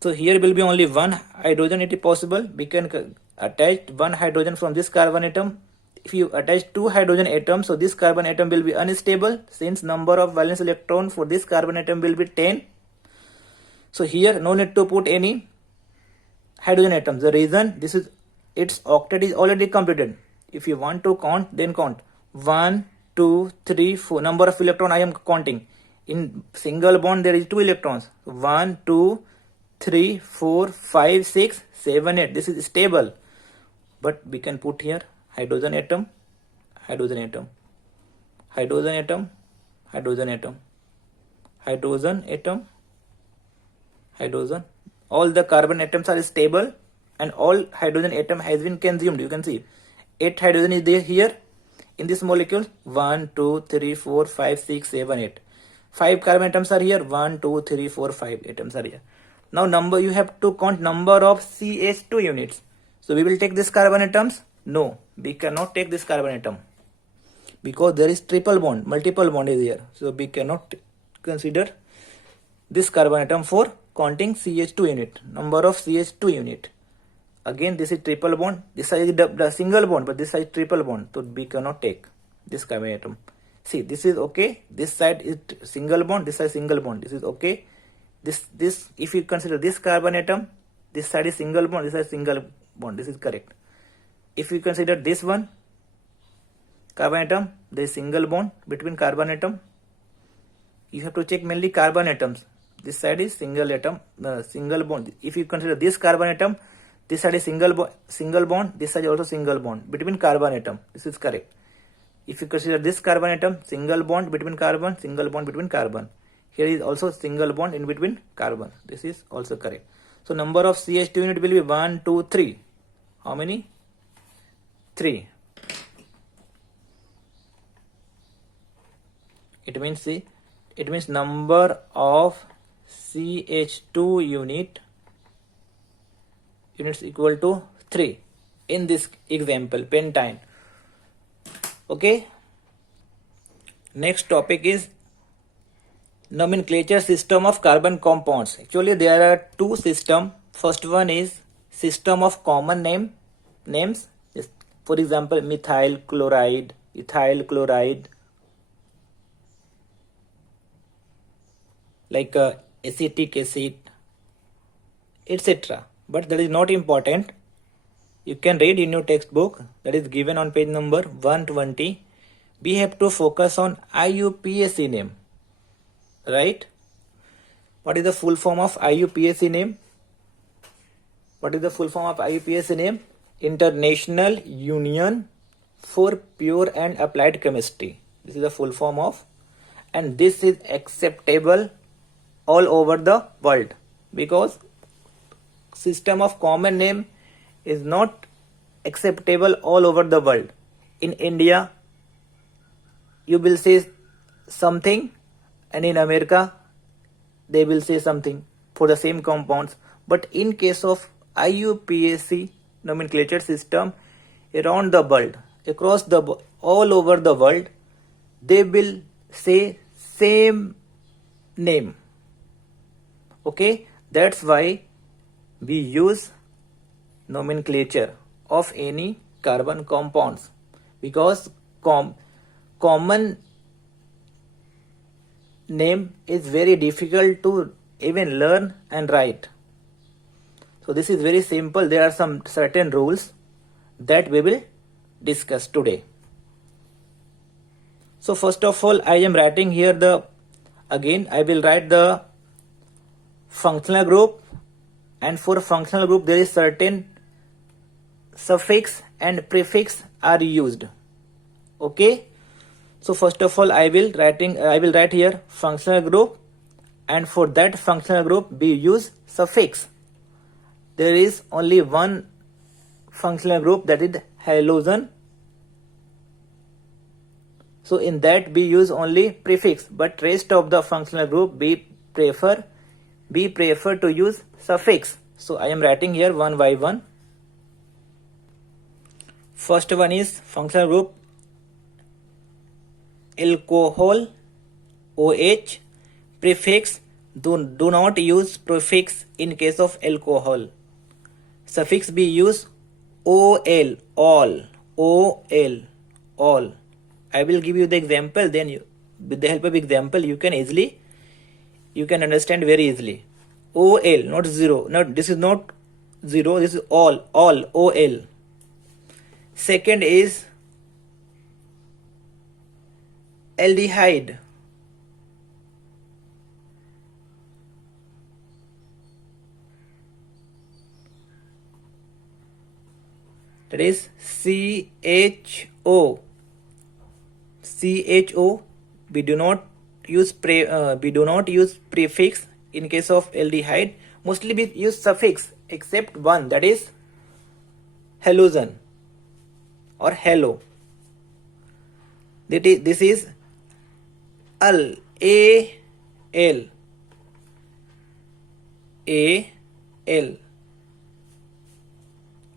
So here will be only one hydrogen. It is possible. We can attach one hydrogen from this carbon atom. If you attach two hydrogen atoms, so this carbon atom will be unstable, since number of valence electron for this carbon atom will be 10. So here no need to put any hydrogen atoms. The reason, this is its octet is already completed. If you want to count, then count 1, 2, 3, 4. Number of electron I am counting. In single bond there is 2 electrons. 1, 2, 3, 4, 5, 6, 7, 8. This is stable. But we can put here hydrogen atom, hydrogen atom, hydrogen atom, hydrogen atom, hydrogen atom, hydrogen. All the carbon atoms are stable and all hydrogen atom has been consumed. You can see 8 hydrogen is there here in this molecule. 1, 2, 3, 4, 5, 6, 7, 8. 5 carbon atoms are here. 1, 2, 3, 4, 5 atoms are here. Now you have to count number of CH2 units. So we will take this carbon atoms. No, we cannot take this carbon atom because there is triple bond, multiple bond is here. So we cannot consider this carbon atom for counting CH2 unit, number of CH2 unit. Again, this is triple bond. This is the single bond, but this is triple bond. So we cannot take this carbon atom. See, this is okay. This side is single bond, this side single bond. This is okay. This if you consider this carbon atom, this side is single bond, this side is single bond. This is correct. If you consider this one carbon atom, there is single bond between carbon atom. You have to check mainly carbon atoms. This side is single atom, single bond. If you consider this carbon atom, this side is single bond, this side is also single bond between carbon atom. This is correct. If you consider this carbon atom, single bond between carbon, single bond between carbon. Here is also single bond in between carbon. This is also correct. So number of CH2 unit will be 1, 2, 3. How many? 3. It means, see, it means number of CH2 units equal to 3 in this example, pentyne. Okay. Next topic is nomenclature system of carbon compounds. Actually, there are two systems. First one is system of common names. For example, methyl chloride, ethyl chloride, like acetic acid, etc. But that is not important. You can read in your textbook, that is given on page number 120. We have to focus on IUPAC name, right? What is the full form of IUPAC name? What is the full form of IUPAC name? International Union for Pure and Applied Chemistry. This is the full form of, and this is acceptable all over the world, because system of common name is not acceptable all over the world. In India, you will say something, and in America, they will say something for the same compounds. But in case of IUPAC nomenclature system, around the world, across the all over the world, they will say same name. Okay, that's why we use nomenclature of any carbon compounds, because common name is very difficult to even learn and write. So this is very simple. There are some certain rules that we will discuss today. So first of all, I am writing here I will write the functional group, and for functional group there is certain suffix and prefix are used. Okay. So first of all, I will write here functional group, and for that functional group we use suffix. There is only one functional group, that is halogen. So in that we use only prefix, but rest of the functional group we prefer to use suffix. So I am writing here one by one. First one is functional group alcohol, OH. Prefix, do not use prefix in case of alcohol. Suffix we use OL, all, OL, all. I will give you the example, then with the help of example you can understand very easily. OL, not zero. No, this is not zero, this is all, OL. Second is aldehyde. That is CHO. We do not use prefix in case of aldehyde. Mostly we use suffix except one, that is halogen or halo. This is al, A-L,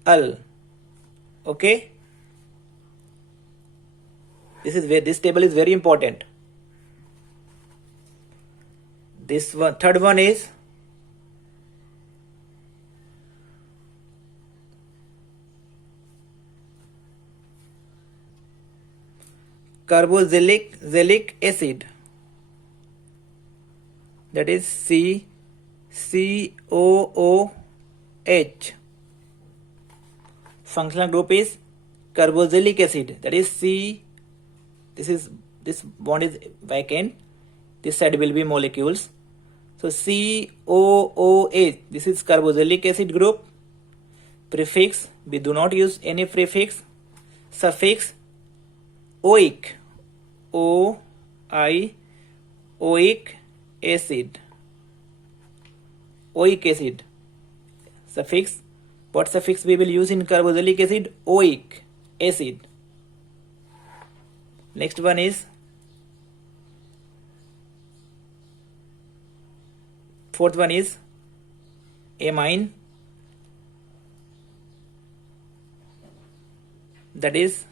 al. Okay. This table is very important. This one, third one is carboxylic acid, that is COOH. Functional group is carboxylic acid, that is C. This bond is vacant, this side will be molecules. So COOH, this is carboxylic acid group. Prefix, we do not use any prefix. Suffix oic, oic acid, oic acid. Suffix, what suffix we will use in carboxylic acid? Oic acid. Next one is fourth one is amine, that is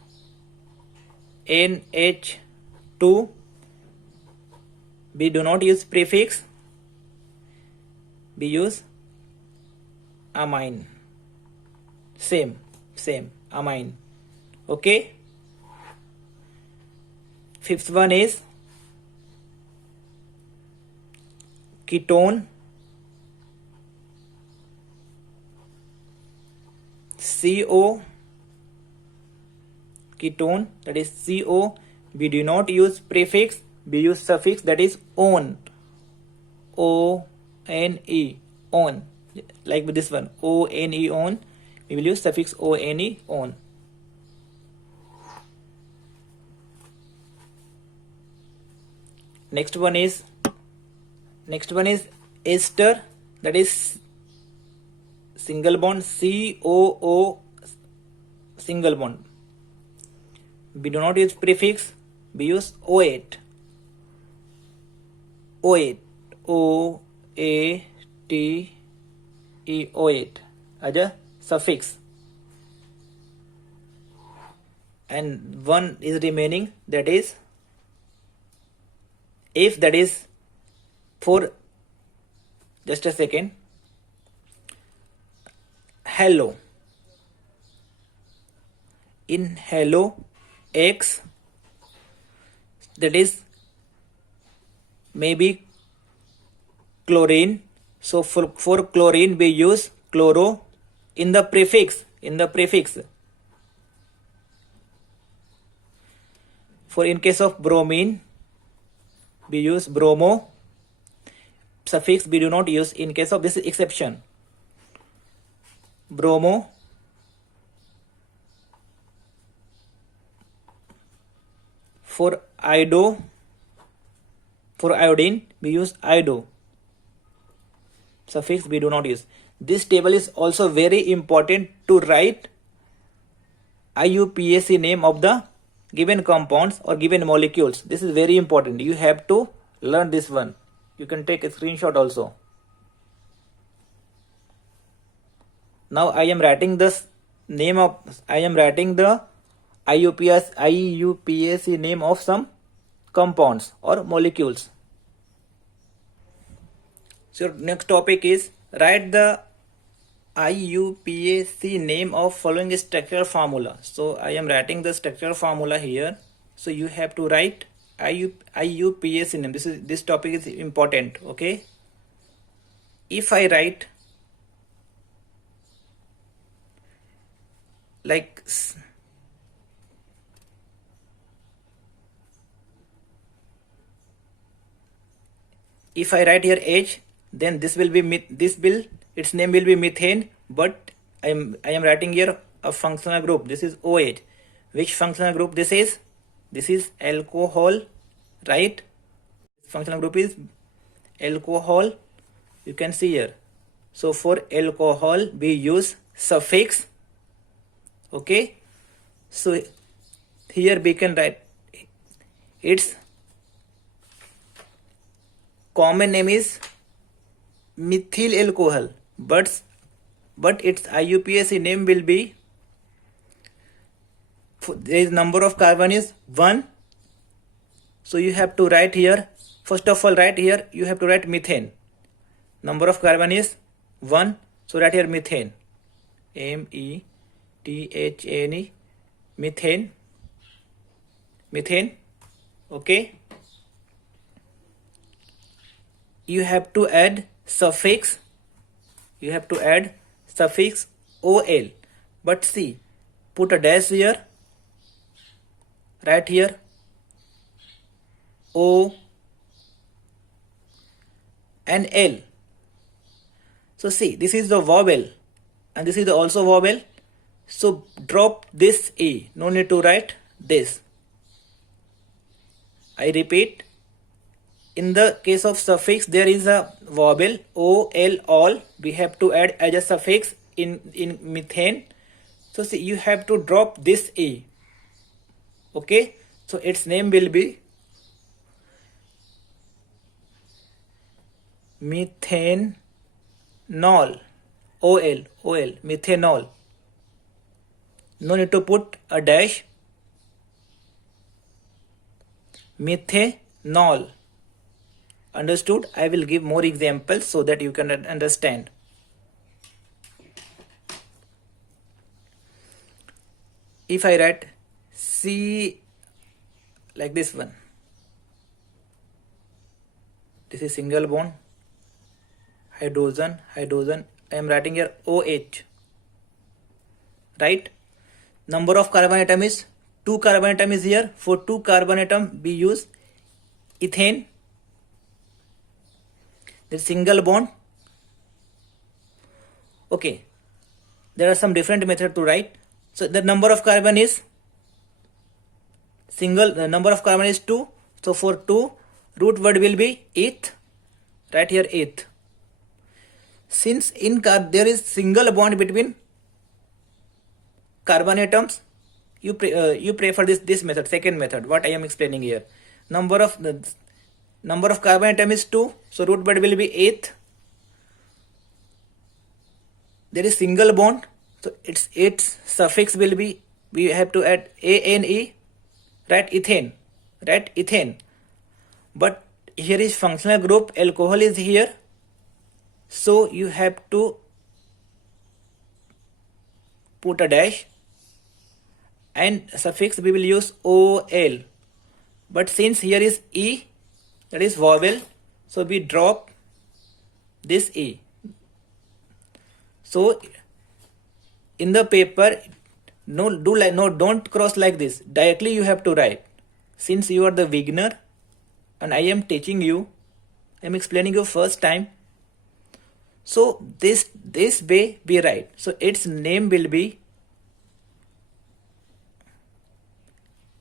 NH2. We do not use prefix, we use amine. Same amine. Okay. Fifth one is ketone, CO, ketone, that is CO. We do not use prefix, we use suffix, that is one, O-N-E, on. Like with this one, O-N-E, on. We will use suffix O-N-E, on. Next one is ester, that is single bond, COO, single bond. We do not use prefix, we use O8, O-A-T-E, O8 as a suffix. And one is remaining, that is if, that is for, just a second, hello. In hello X, that is maybe chlorine. So for chlorine we use chloro in the prefix. For in case of bromine we use bromo. Suffix we do not use in case of this exception. Bromo. For iodine we use ido. Suffix we do not use. This table is also very important to write IUPAC name of the given compounds or given molecules. This is very important. You have to learn this one. You can take a screenshot also. Now I am writing the IUPAC name of some compounds or molecules. So next topic is write the IUPAC name of following structural formula. So I am writing the structural formula here. So you have to write IUPAC name. This topic is important. Okay. If I write like if I write here H, then this will be its name will be methane, but I am writing here a functional group. This is OH. Which functional group this is? This is alcohol, right? Functional group is alcohol. You can see here. So for alcohol we use suffix. Okay. So here we can write its common name is methyl alcohol, but its IUPAC name will be, there is number of carbon is 1. So you have to write here, first of all write here, you have to write methane. Number of carbon is 1. So write here methane, METHANE, methane. Okay, you have to add suffix, ol, but see, put a dash here, right here, o and l. So see, this is the vowel and this is the also vowel, so drop this e, no need to write this. I repeat, in the case of suffix there is a vowel ol, all, we have to add as a suffix in methane. So see, you have to drop this e. Okay, so its name will be methanol, ol, methanol. No need to put a dash. Methanol. Understood? I will give more examples so that you can understand. If I write C like this one, this is single bond, hydrogen, I am writing here OH, right? Number of carbon atom is 2 carbon atom is here. For 2 carbon atom we use ethane. The single bond. Okay, there are some different methods to write. So the number of carbon is the number of carbon is 2. So for 2, root word will be eth, right here eth. Since there is single bond between carbon atoms, you prefer this method, second method, what I am explaining here. Number of carbon atom is 2, so root word will be eth. There is single bond, so its suffix will be, we have to add ane, right, ethane. But here is functional group, alcohol is here, so you have to put a dash and suffix we will use ol. But since here is e, that is vowel, so we drop this e. So in the paper, don't cross like this. Directly you have to write. Since you are the beginner and I am teaching you, I am explaining you first time. So this way we write. So its name will be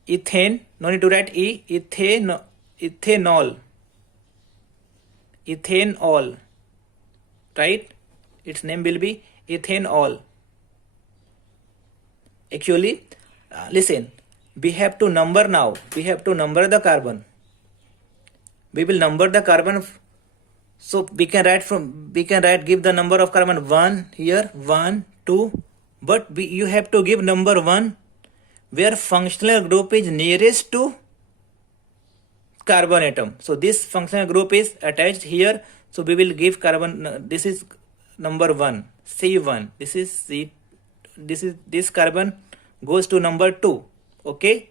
ethane. No need to write e. Ethanol. Right? Its name will be ethanol. Actually, listen, we have to number now. We have to number the carbon. We will number the carbon. So we can give the number of carbon 1 here, 1, 2. But you have to give number 1 where functional group is nearest to carbon atom. So this functional group is attached here. So we will give carbon, this is number 1, C1. This carbon goes to number 2. Okay.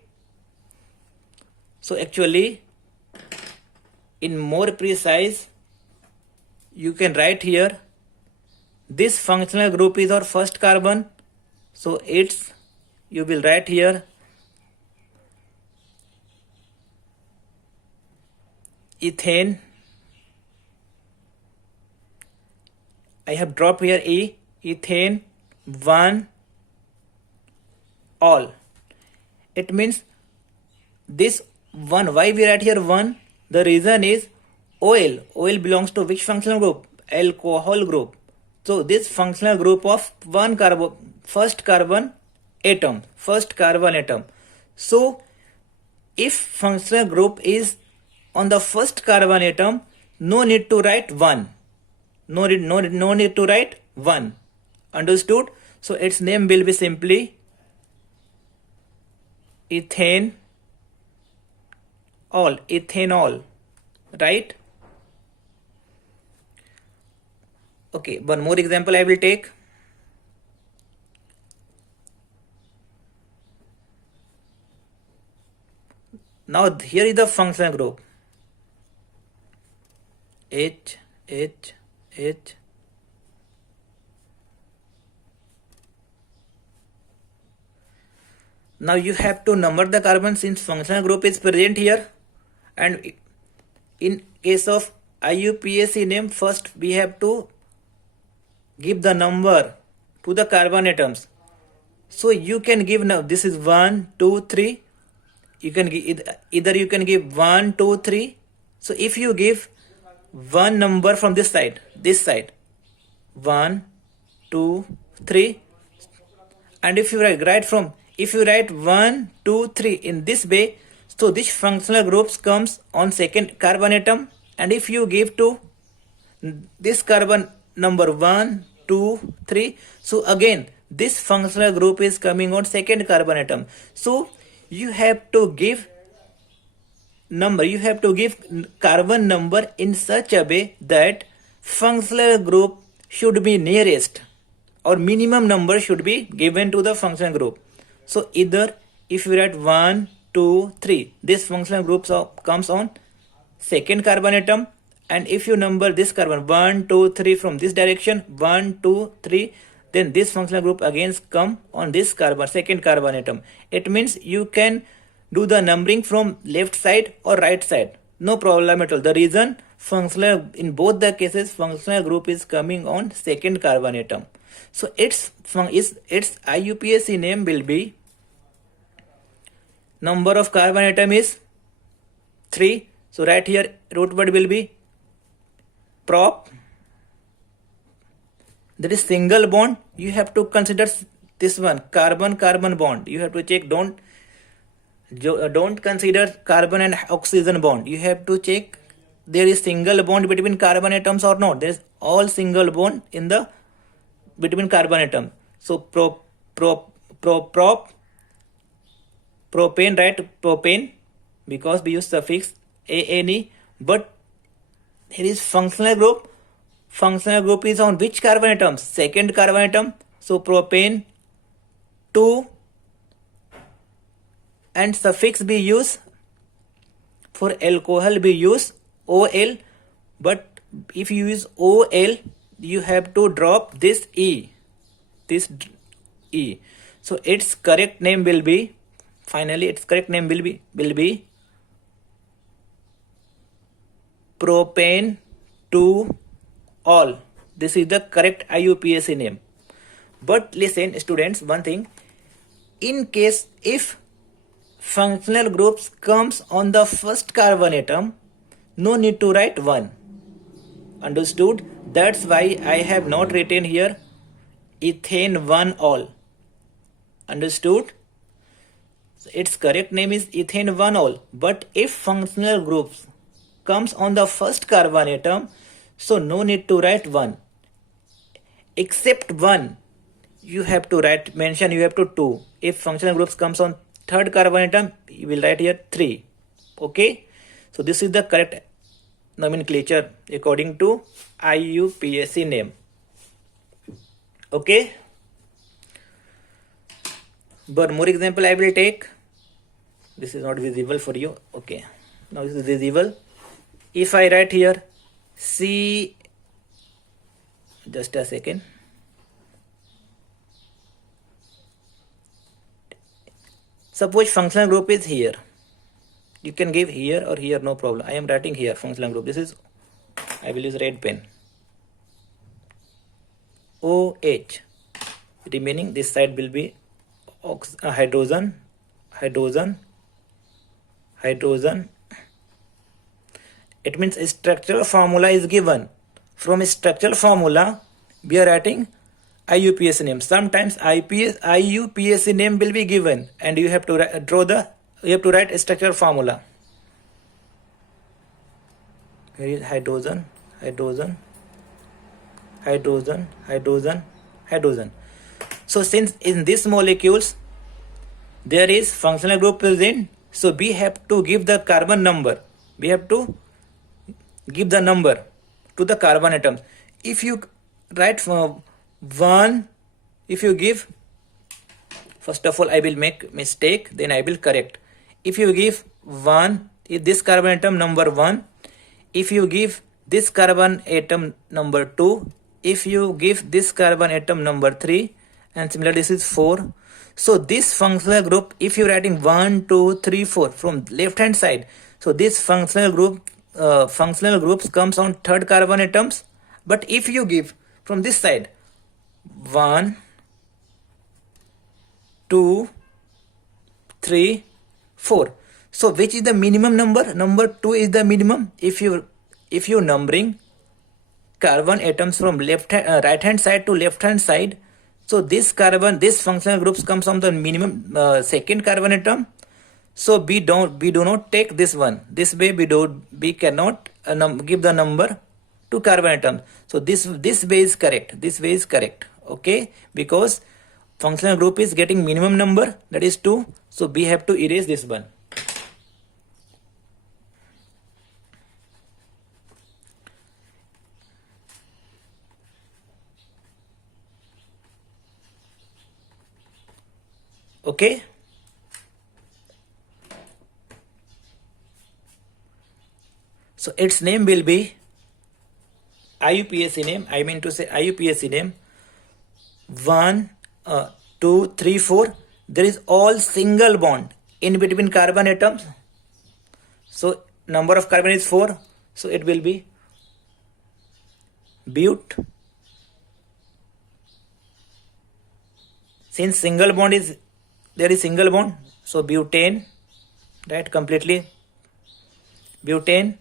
So actually, in more precise, you can write here, this functional group is our first carbon. So you will write here ethane. I have dropped here E, ethane, 1, all. It means this 1, why we write here 1? The reason is OL belongs to which functional group? Alcohol group. So this functional group of first carbon atom. So if functional group is on the first carbon atom, no need to write 1. No need to write 1. Understood? So its name will be simply ethanol. Right? Okay, one more example I will take. Now here is the functional group. H. Now you have to number the carbon since functional group is present here, and in case of IUPAC name, first we have to give the number to the carbon atoms. So you can give now, this is 1, 2, 3. You can give either you can give 1, 2, 3. So if you give one number from this side, 1, 2, 3, and if you write 1, 2, 3 in this way, so this functional groups comes on second carbon atom, and if you give to this carbon number 1, 2, 3, so again this functional group is coming on second carbon atom. So you have to give carbon number in such a way that functional group should be nearest, or minimum number should be given to the functional group. So either if you write 1, 2, 3, this functional group comes on second carbon atom, and if you number this carbon 1, 2, 3 from this direction, 1, 2, 3, then this functional group again come on this second carbon atom. It means you can do the numbering from left side or right side, no problem at all. The reason in both the cases functional group is coming on second carbon atom. So its IUPAC name will be, number of carbon atom is 3. So right here root word will be prop. That is single bond. You have to consider this one, carbon bond. You have to check, don't consider carbon and oxygen bond. You have to check there is single bond between carbon atoms or not. There is all single bond in the between carbon atom. So propane, right? Propane, because we use suffix ane. But here is functional group. Functional group is on which carbon atom? Second carbon atom. So propane 2, and suffix be used for alcohol, be use OL, but if you use OL you have to drop this E. So its correct name will be, propane 2 all. This is the correct IUPAC name. But listen students, one thing, in case if functional groups comes on the first carbon atom, no need to write 1. Understood? That's why I have not written here ethane 1 all. Understood? Its correct name is ethane 1 all. But if functional groups comes on the first carbon atom, so no need to write 1. Except 1, you have to mention you have to 2. If functional groups comes on third carbon atom, you will write here 3. Okay? So this is the correct nomenclature according to IUPAC name. Okay? But more example I will take. This is not visible for you. Okay. Now this is visible. If I write here C, just a second. Suppose functional group is here. You can give here or here, no problem. I am writing here functional group. This is, I will use red pen. OH. Remaining this side will be hydrogen. It means a structural formula is given. From a structural formula, we are writing IUPAC name. Sometimes IUPAC name will be given, and you have to write a structural formula. Here is hydrogen. So since in these molecules there is functional group present, so we have to give the carbon number. We have to give the number to the carbon atoms. If you write 1, if you give, first of all I will make mistake, then I will correct. If you give 1, this carbon atom number 1, if you give this carbon atom number 2, if you give this carbon atom number 3, and similarly this is 4. So this functional group, if you're writing 1, 2, 3, 4 from left hand side, so this functional groups comes on third carbon atoms. But if you give from this side 1, 2, 3, 4, so which is the minimum number? Number 2 is the minimum. If you numbering carbon atoms from right hand side to left hand side, so this functional groups comes from the minimum second carbon atom. So we do not take this one. This way we cannot give the number to carbon atom. So this way is correct. This way is correct. Okay, because functional group is getting minimum number, that is 2. So we have to erase this one. Okay. So its name will be IUPAC name. I mean to say IUPAC name 1, 2, 3, 4. There is all single bond in between carbon atoms. So number of carbon is 4. So it will be but. Since single bond is there is single bond, so butane, right? Completely butane.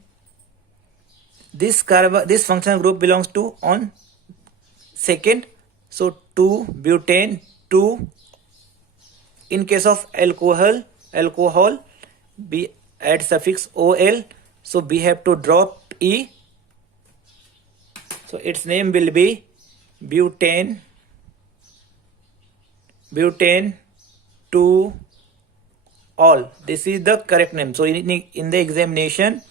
This functional group belongs to on second, so 2 butane 2. In case of alcohol we add suffix ol, so we have to drop e, so its name will be butane 2 all. This is the correct name. So in the examination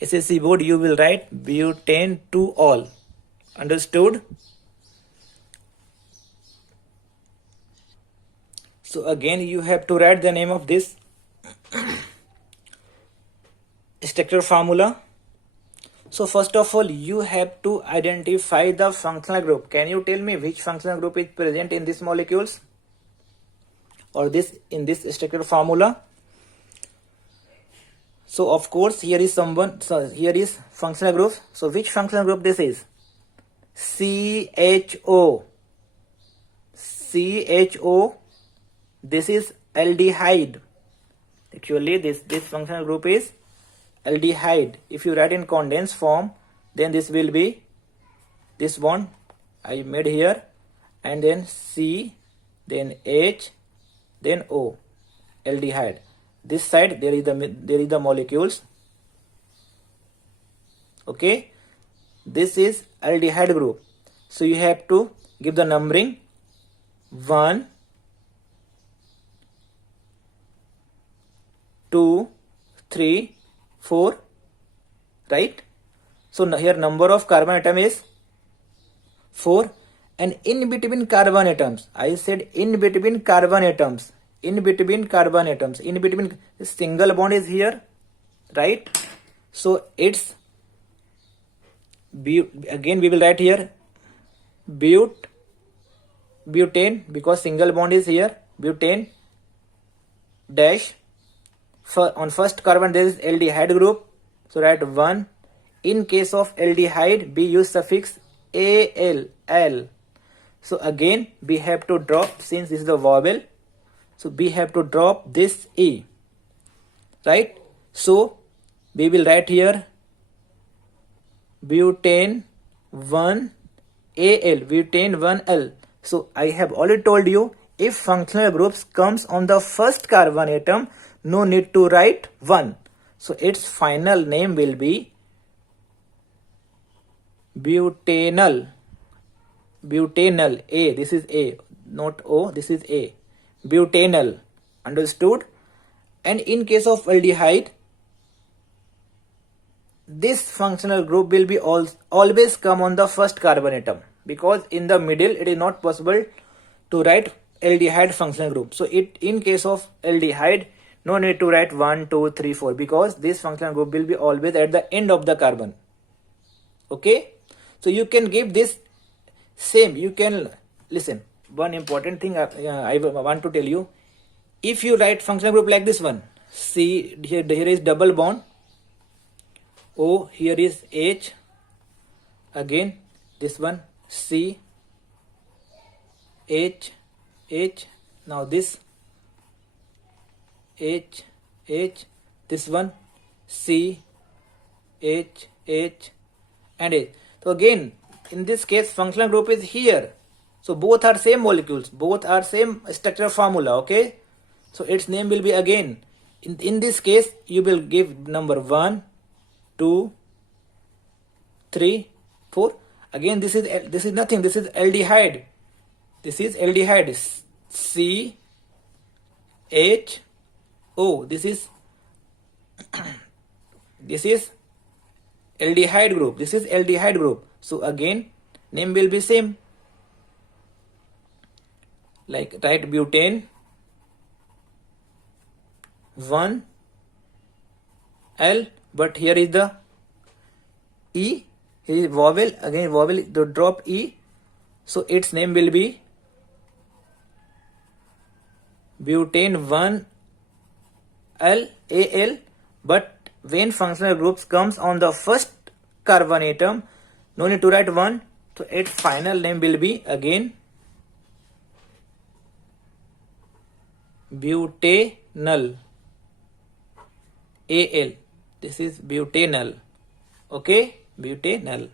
SSC board you will write butane 2 all. Understood? So again you have to write the name of this structure formula. So first of all you have to identify the functional group. Can you tell me which functional group is present in these molecules or in this structure formula? So of course here is here is functional group. So which functional group this is? CHO. This is aldehyde. Actually this functional group is aldehyde. If you write in condensed form, then this will be this bond I made here, and then C, then H, then O, aldehyde. This side there is the molecules. Okay, this is aldehyde group. So you have to give the numbering 1, 2, 3, 4, right? So here number of carbon atom is 4, and in between carbon atoms, I said in between carbon atoms, this single bond is here, right? So it's again we will write here butane, because single bond is here, butane dash. On first carbon there is aldehyde group, so write 1. In case of aldehyde we use suffix al. So again we have to drop, since this is the vowel, so we have to drop this e, right? So we will write here butane 1 al, butane 1l. So I have already told you, if functional groups comes on the first carbon atom, no need to write 1. So its final name will be butanal. A, this is A, not O, this is A. Butanal. Understood? And in case of aldehyde, this functional group will be always come on the first carbon atom, because in the middle it is not possible to write aldehyde functional group. So in case of aldehyde, No need to write 1, 2, 3, 4 because this functional group will be always at the end of the carbon. Okay, so you can give this same. You can listen. One important thing I want to tell you. If you write functional group like this one, see here is double bond. O, here is H. Again this one C, H, H. Now this H, H. This one C, H, H and H. So again in this case functional group is here. So both are same molecules, both are same structure formula. Okay, so its name will be again in this case you will give number 1, 2, 3, 4. Again this is nothing, this is aldehyde. This is aldehyde. C, H, O. This is aldehyde group. This is aldehyde group. So again name will be same. Like write butane 1 L, but here is the E, here is vowel, again vowel to drop E, so its name will be butane 1 L Al, but when functional groups comes on the first carbon atom, no need to write 1, so its final name will be again butanal Al. This is butanal. Okay, butanal.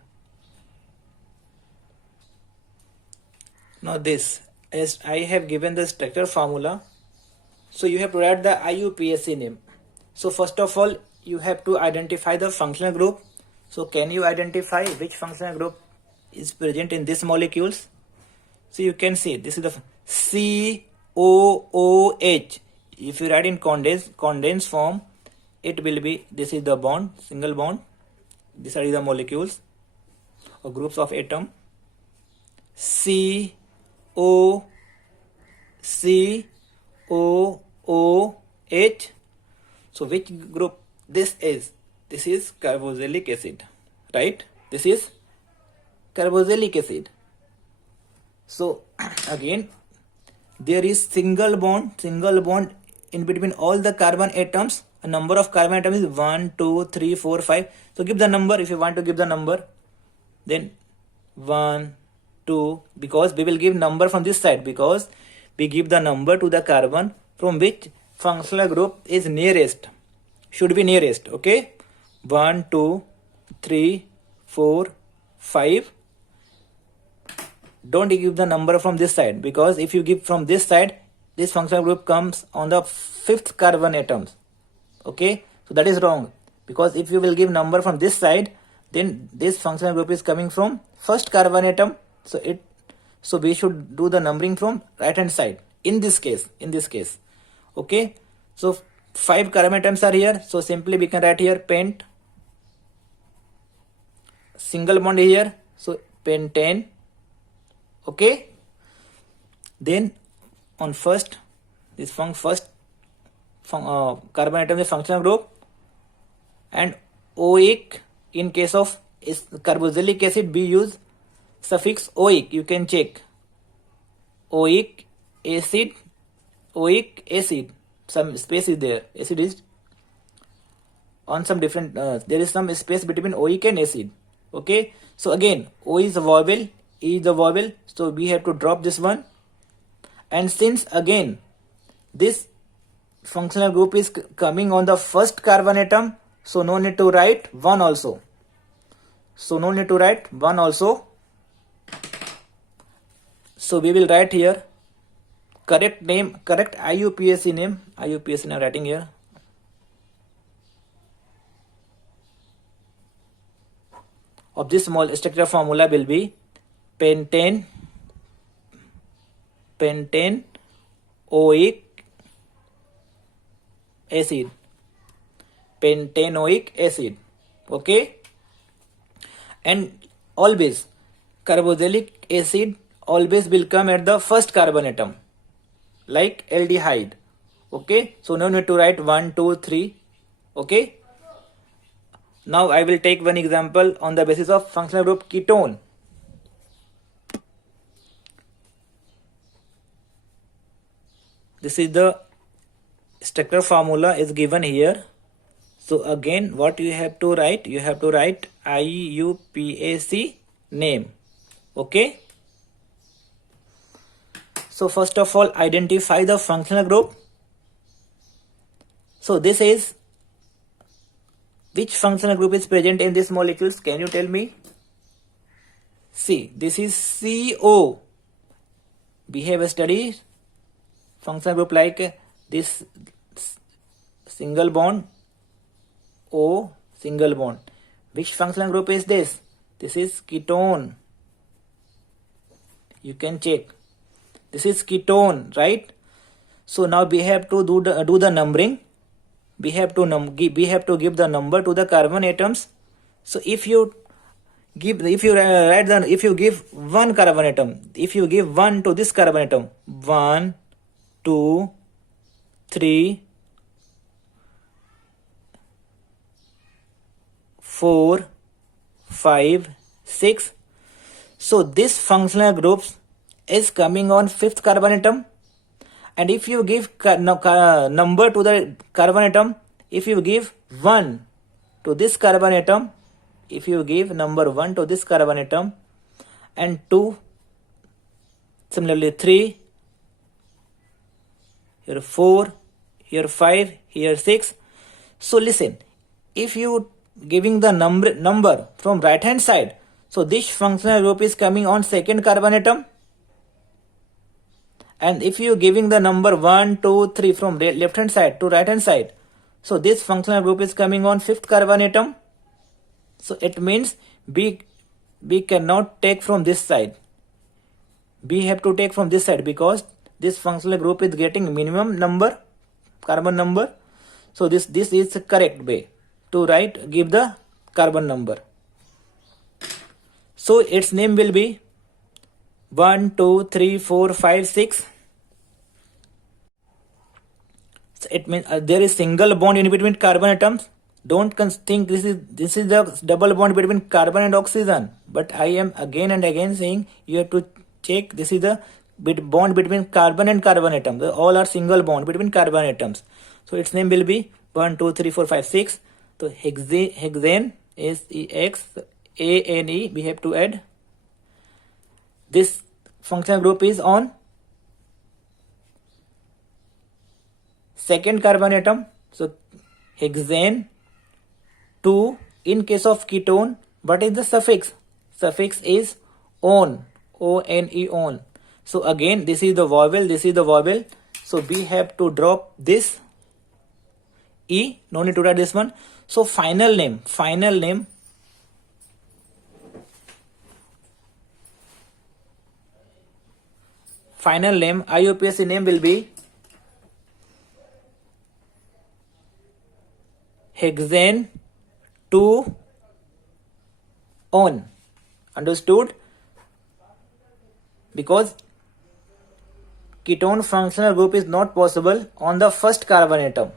Now this, as I have given the structure formula, so you have to write the IUPAC name. So first of all you have to identify the functional group. So can you identify which functional group is present in these molecules? So you can see this is the COOH. If you write in condensed form, it will be, this is the bond, single bond. These are the molecules or groups of atom. COOH. So which group this is? This is carboxylic acid, right? This is carboxylic acid. So again there is single bond in between all the carbon atoms. A number of carbon atoms is 1, 2, 3, 4, 5. So give the number if you want to give the number. Then 1, 2, because we will give number from this side, because we give the number to the carbon from which functional group is nearest, should be nearest. Okay, 1, 2, 3, 4, 5. Don't give the number from this side, because if you give from this side, this functional group comes on the 5th carbon atoms. Okay, so that is wrong, because if you will give number from this side, then this functional group is coming from 1st carbon atom. So we should do the numbering from right hand side in this case. Okay, so 5 carbon atoms are here, so simply we can write here pent, single bond here, so pentane. Okay, then on first carbon atom is functional group, and OIC, in case of carboxylic acid we use suffix OIC. You can check OIC acid, some space is there, acid is on some different there is some space between OIC and acid. Okay, so again O is a vowel, E is the vowel, so we have to drop this one. And since again this functional group is coming on the 1st carbon atom, so no need to write 1 also. So we will write here correct name, correct IUPAC name. IUPAC name writing here. Of this small structure formula will be pentane pentanoic acid. Okay, and always carboxylic acid always will come at the 1st carbon atom, like aldehyde. Okay, so no need to write 1, 2, 3. Okay. Now I will take one example on the basis of functional group ketone. This is the structure formula is given here. So again, what you have to write? You have to write IUPAC name. Okay. So first of all, identify the functional group. So this is, which functional group is present in these molecules? Can you tell me? See, this is CO. We have studied functional group like this single bond O single bond. Which functional group is this? This is ketone. You can check. This is ketone, right? So now we have to do the numbering. We have to give the number to the carbon atoms. So if you give one carbon atom, if you give 1 to this carbon atom, 1, 2, 3, 4, 5, 6. So this functional groups is coming on 5th carbon atom. And if you give number to the carbon atom, if you give 1 to this carbon atom, if you give number 1 to this carbon atom, and 2, similarly 3, here 4, here 5, here 6. So listen, if you giving the number from right hand side, so this functional group is coming on 2nd carbon atom. And if you giving the number 1, 2, 3 from left hand side to right hand side, so this functional group is coming on 5th carbon atom. So it means we cannot take from this side. We have to take from this side because this functional group is getting minimum number, carbon number. So this is the correct way to give the carbon number. So its name will be 1, 2, 3, 4, 5, 6. So it means there is single bond in between carbon atoms. Don't think this is the double bond between carbon and oxygen. But I am again and again saying you have to check this is the bond between carbon and carbon atoms. All are single bond between carbon atoms. So its name will be 1, 2, 3, 4, 5, 6. So hexane is EXANE. We have to add. This functional group is on 2nd carbon atom. So hexane 2. In case of ketone, what is the suffix? Suffix is on. O-N-E on. So again, this is the vowel. This is the vowel. So we have to drop this E. No need to write this one. So final name. IUPAC name will be hexane 2 on. Understood? Because ketone functional group is not possible on the 1st carbon atom.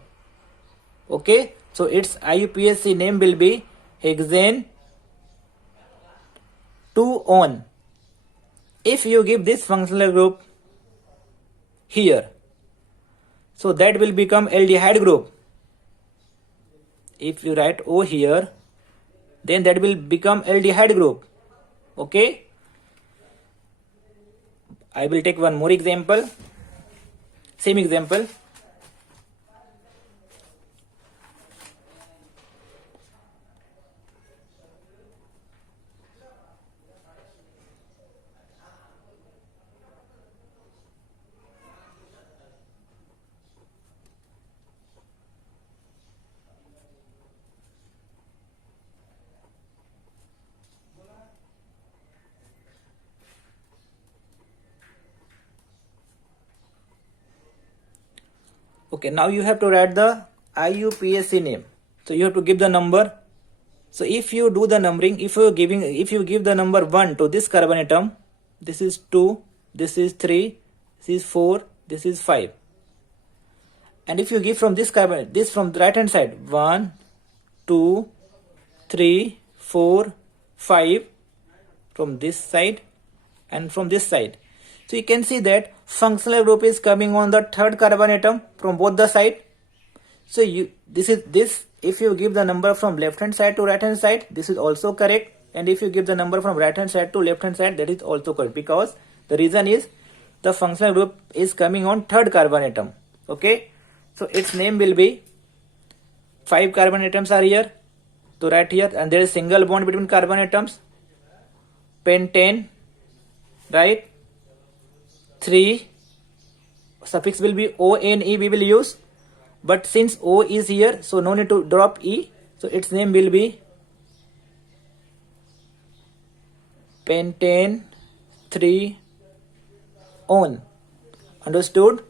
Okay, so its IUPAC name will be hexane 2 on. If you give this functional group here, so that will become aldehyde group. If you write O here, then that will become aldehyde group. Okay, I will take one more example. Same example. Okay, now you have to write the IUPAC name. So you have to give the number. So if you do the numbering, if you give the number 1 to this carbon atom, this is 2, this is 3, this is 4, this is 5. And if you give from this carbon, this from the right hand side, 1, 2, 3, 4, 5 from this side and from this side. So you can see that functional group is coming on the third carbon atom from both the side. So if you give the number from left hand side to right hand side, this is also correct. And if you give the number from right hand side to left hand side, that is also correct, because the reason is the functional group is coming on third carbon atom. Okay, so its name will be 5 carbon atoms are here, so right here, and there is single bond between carbon atoms, pentane, right? 3 suffix will be ONE we will use, but since O is here, so no need to drop E, so its name will be pentane 3 on. Understood?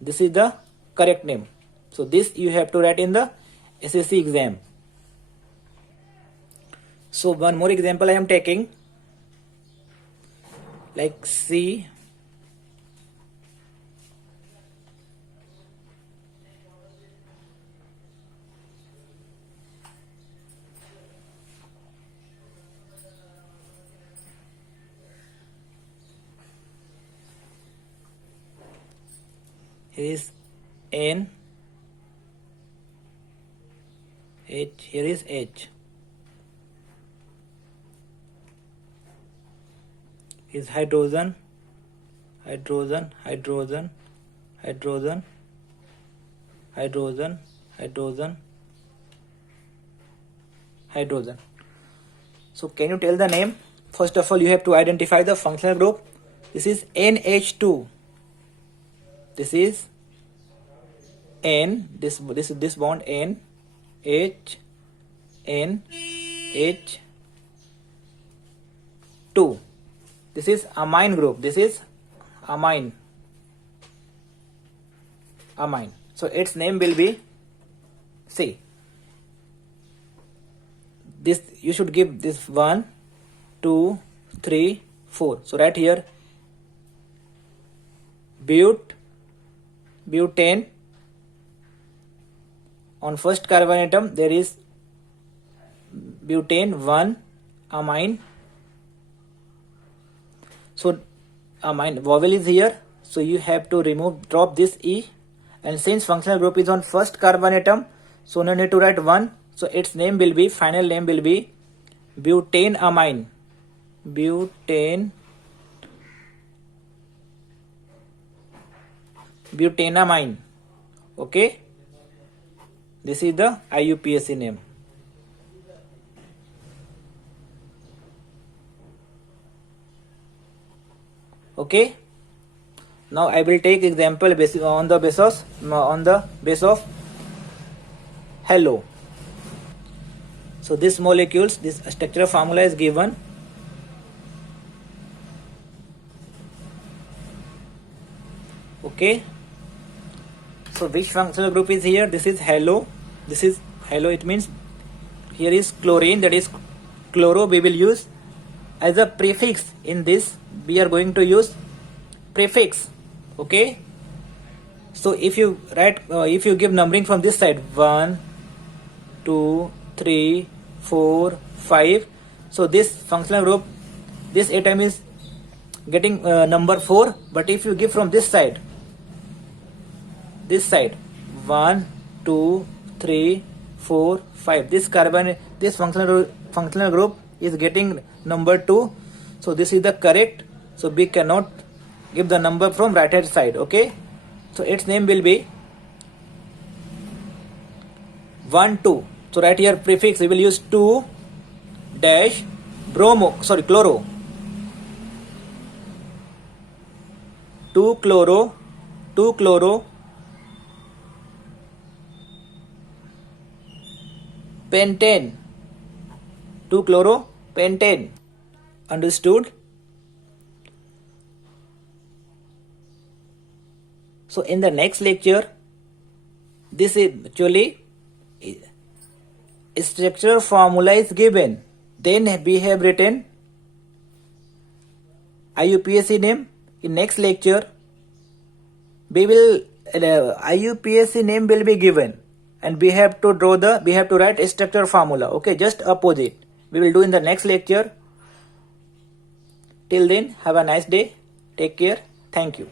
This is the correct name. So this you have to write in the SSC exam. So one more example I am taking, like C. Here is N, H, here is H. Is hydrogen, hydrogen, hydrogen, hydrogen, hydrogen, hydrogen, hydrogen. So can you tell the name? First of all, you have to identify the functional group. This is NH2. This is N. This bond N, H, N, H, 2. This is amine group. This is amine. Amine. So its name will be, see, this you should give this 1, 2, 3, 4. So right here, butane. On first carbon atom there is butane 1, amine. So amine vowel is here, so you have to drop this E, and since functional group is on first carbon atom, so no need to write 1, so its name will be, final name will be butanamine. Butanamine. Okay, this is the IUPAC name. Okay, now I will take example on the basis of halo. So this molecules, this structural formula is given. Okay, so which functional group is here? This is halo. This is halo. It means here is chlorine, that is chloro. We will use as a prefix in this. We are going to use prefix. Okay, so if you write, if you give numbering from this side, 1, 2, 3, 4, 5. So this functional group, this atom is getting number 4. But if you give from this side, 1, 2, 3, 4, 5, this functional group is getting number 2. So this is the correct. So we cannot give the number from right hand side. Okay, so its name will be 1, 2. So right here prefix we will use 2 dash chloro. 2 chloro pentane. 2 chloro pentane. Understood? So in the next lecture, this is actually structural formula is given. Then we have written IUPAC name. In next lecture, we will IUPAC name will be given, and we have to write a structure formula. Okay, just opposite. We will do in the next lecture. Till then, have a nice day. Take care. Thank you.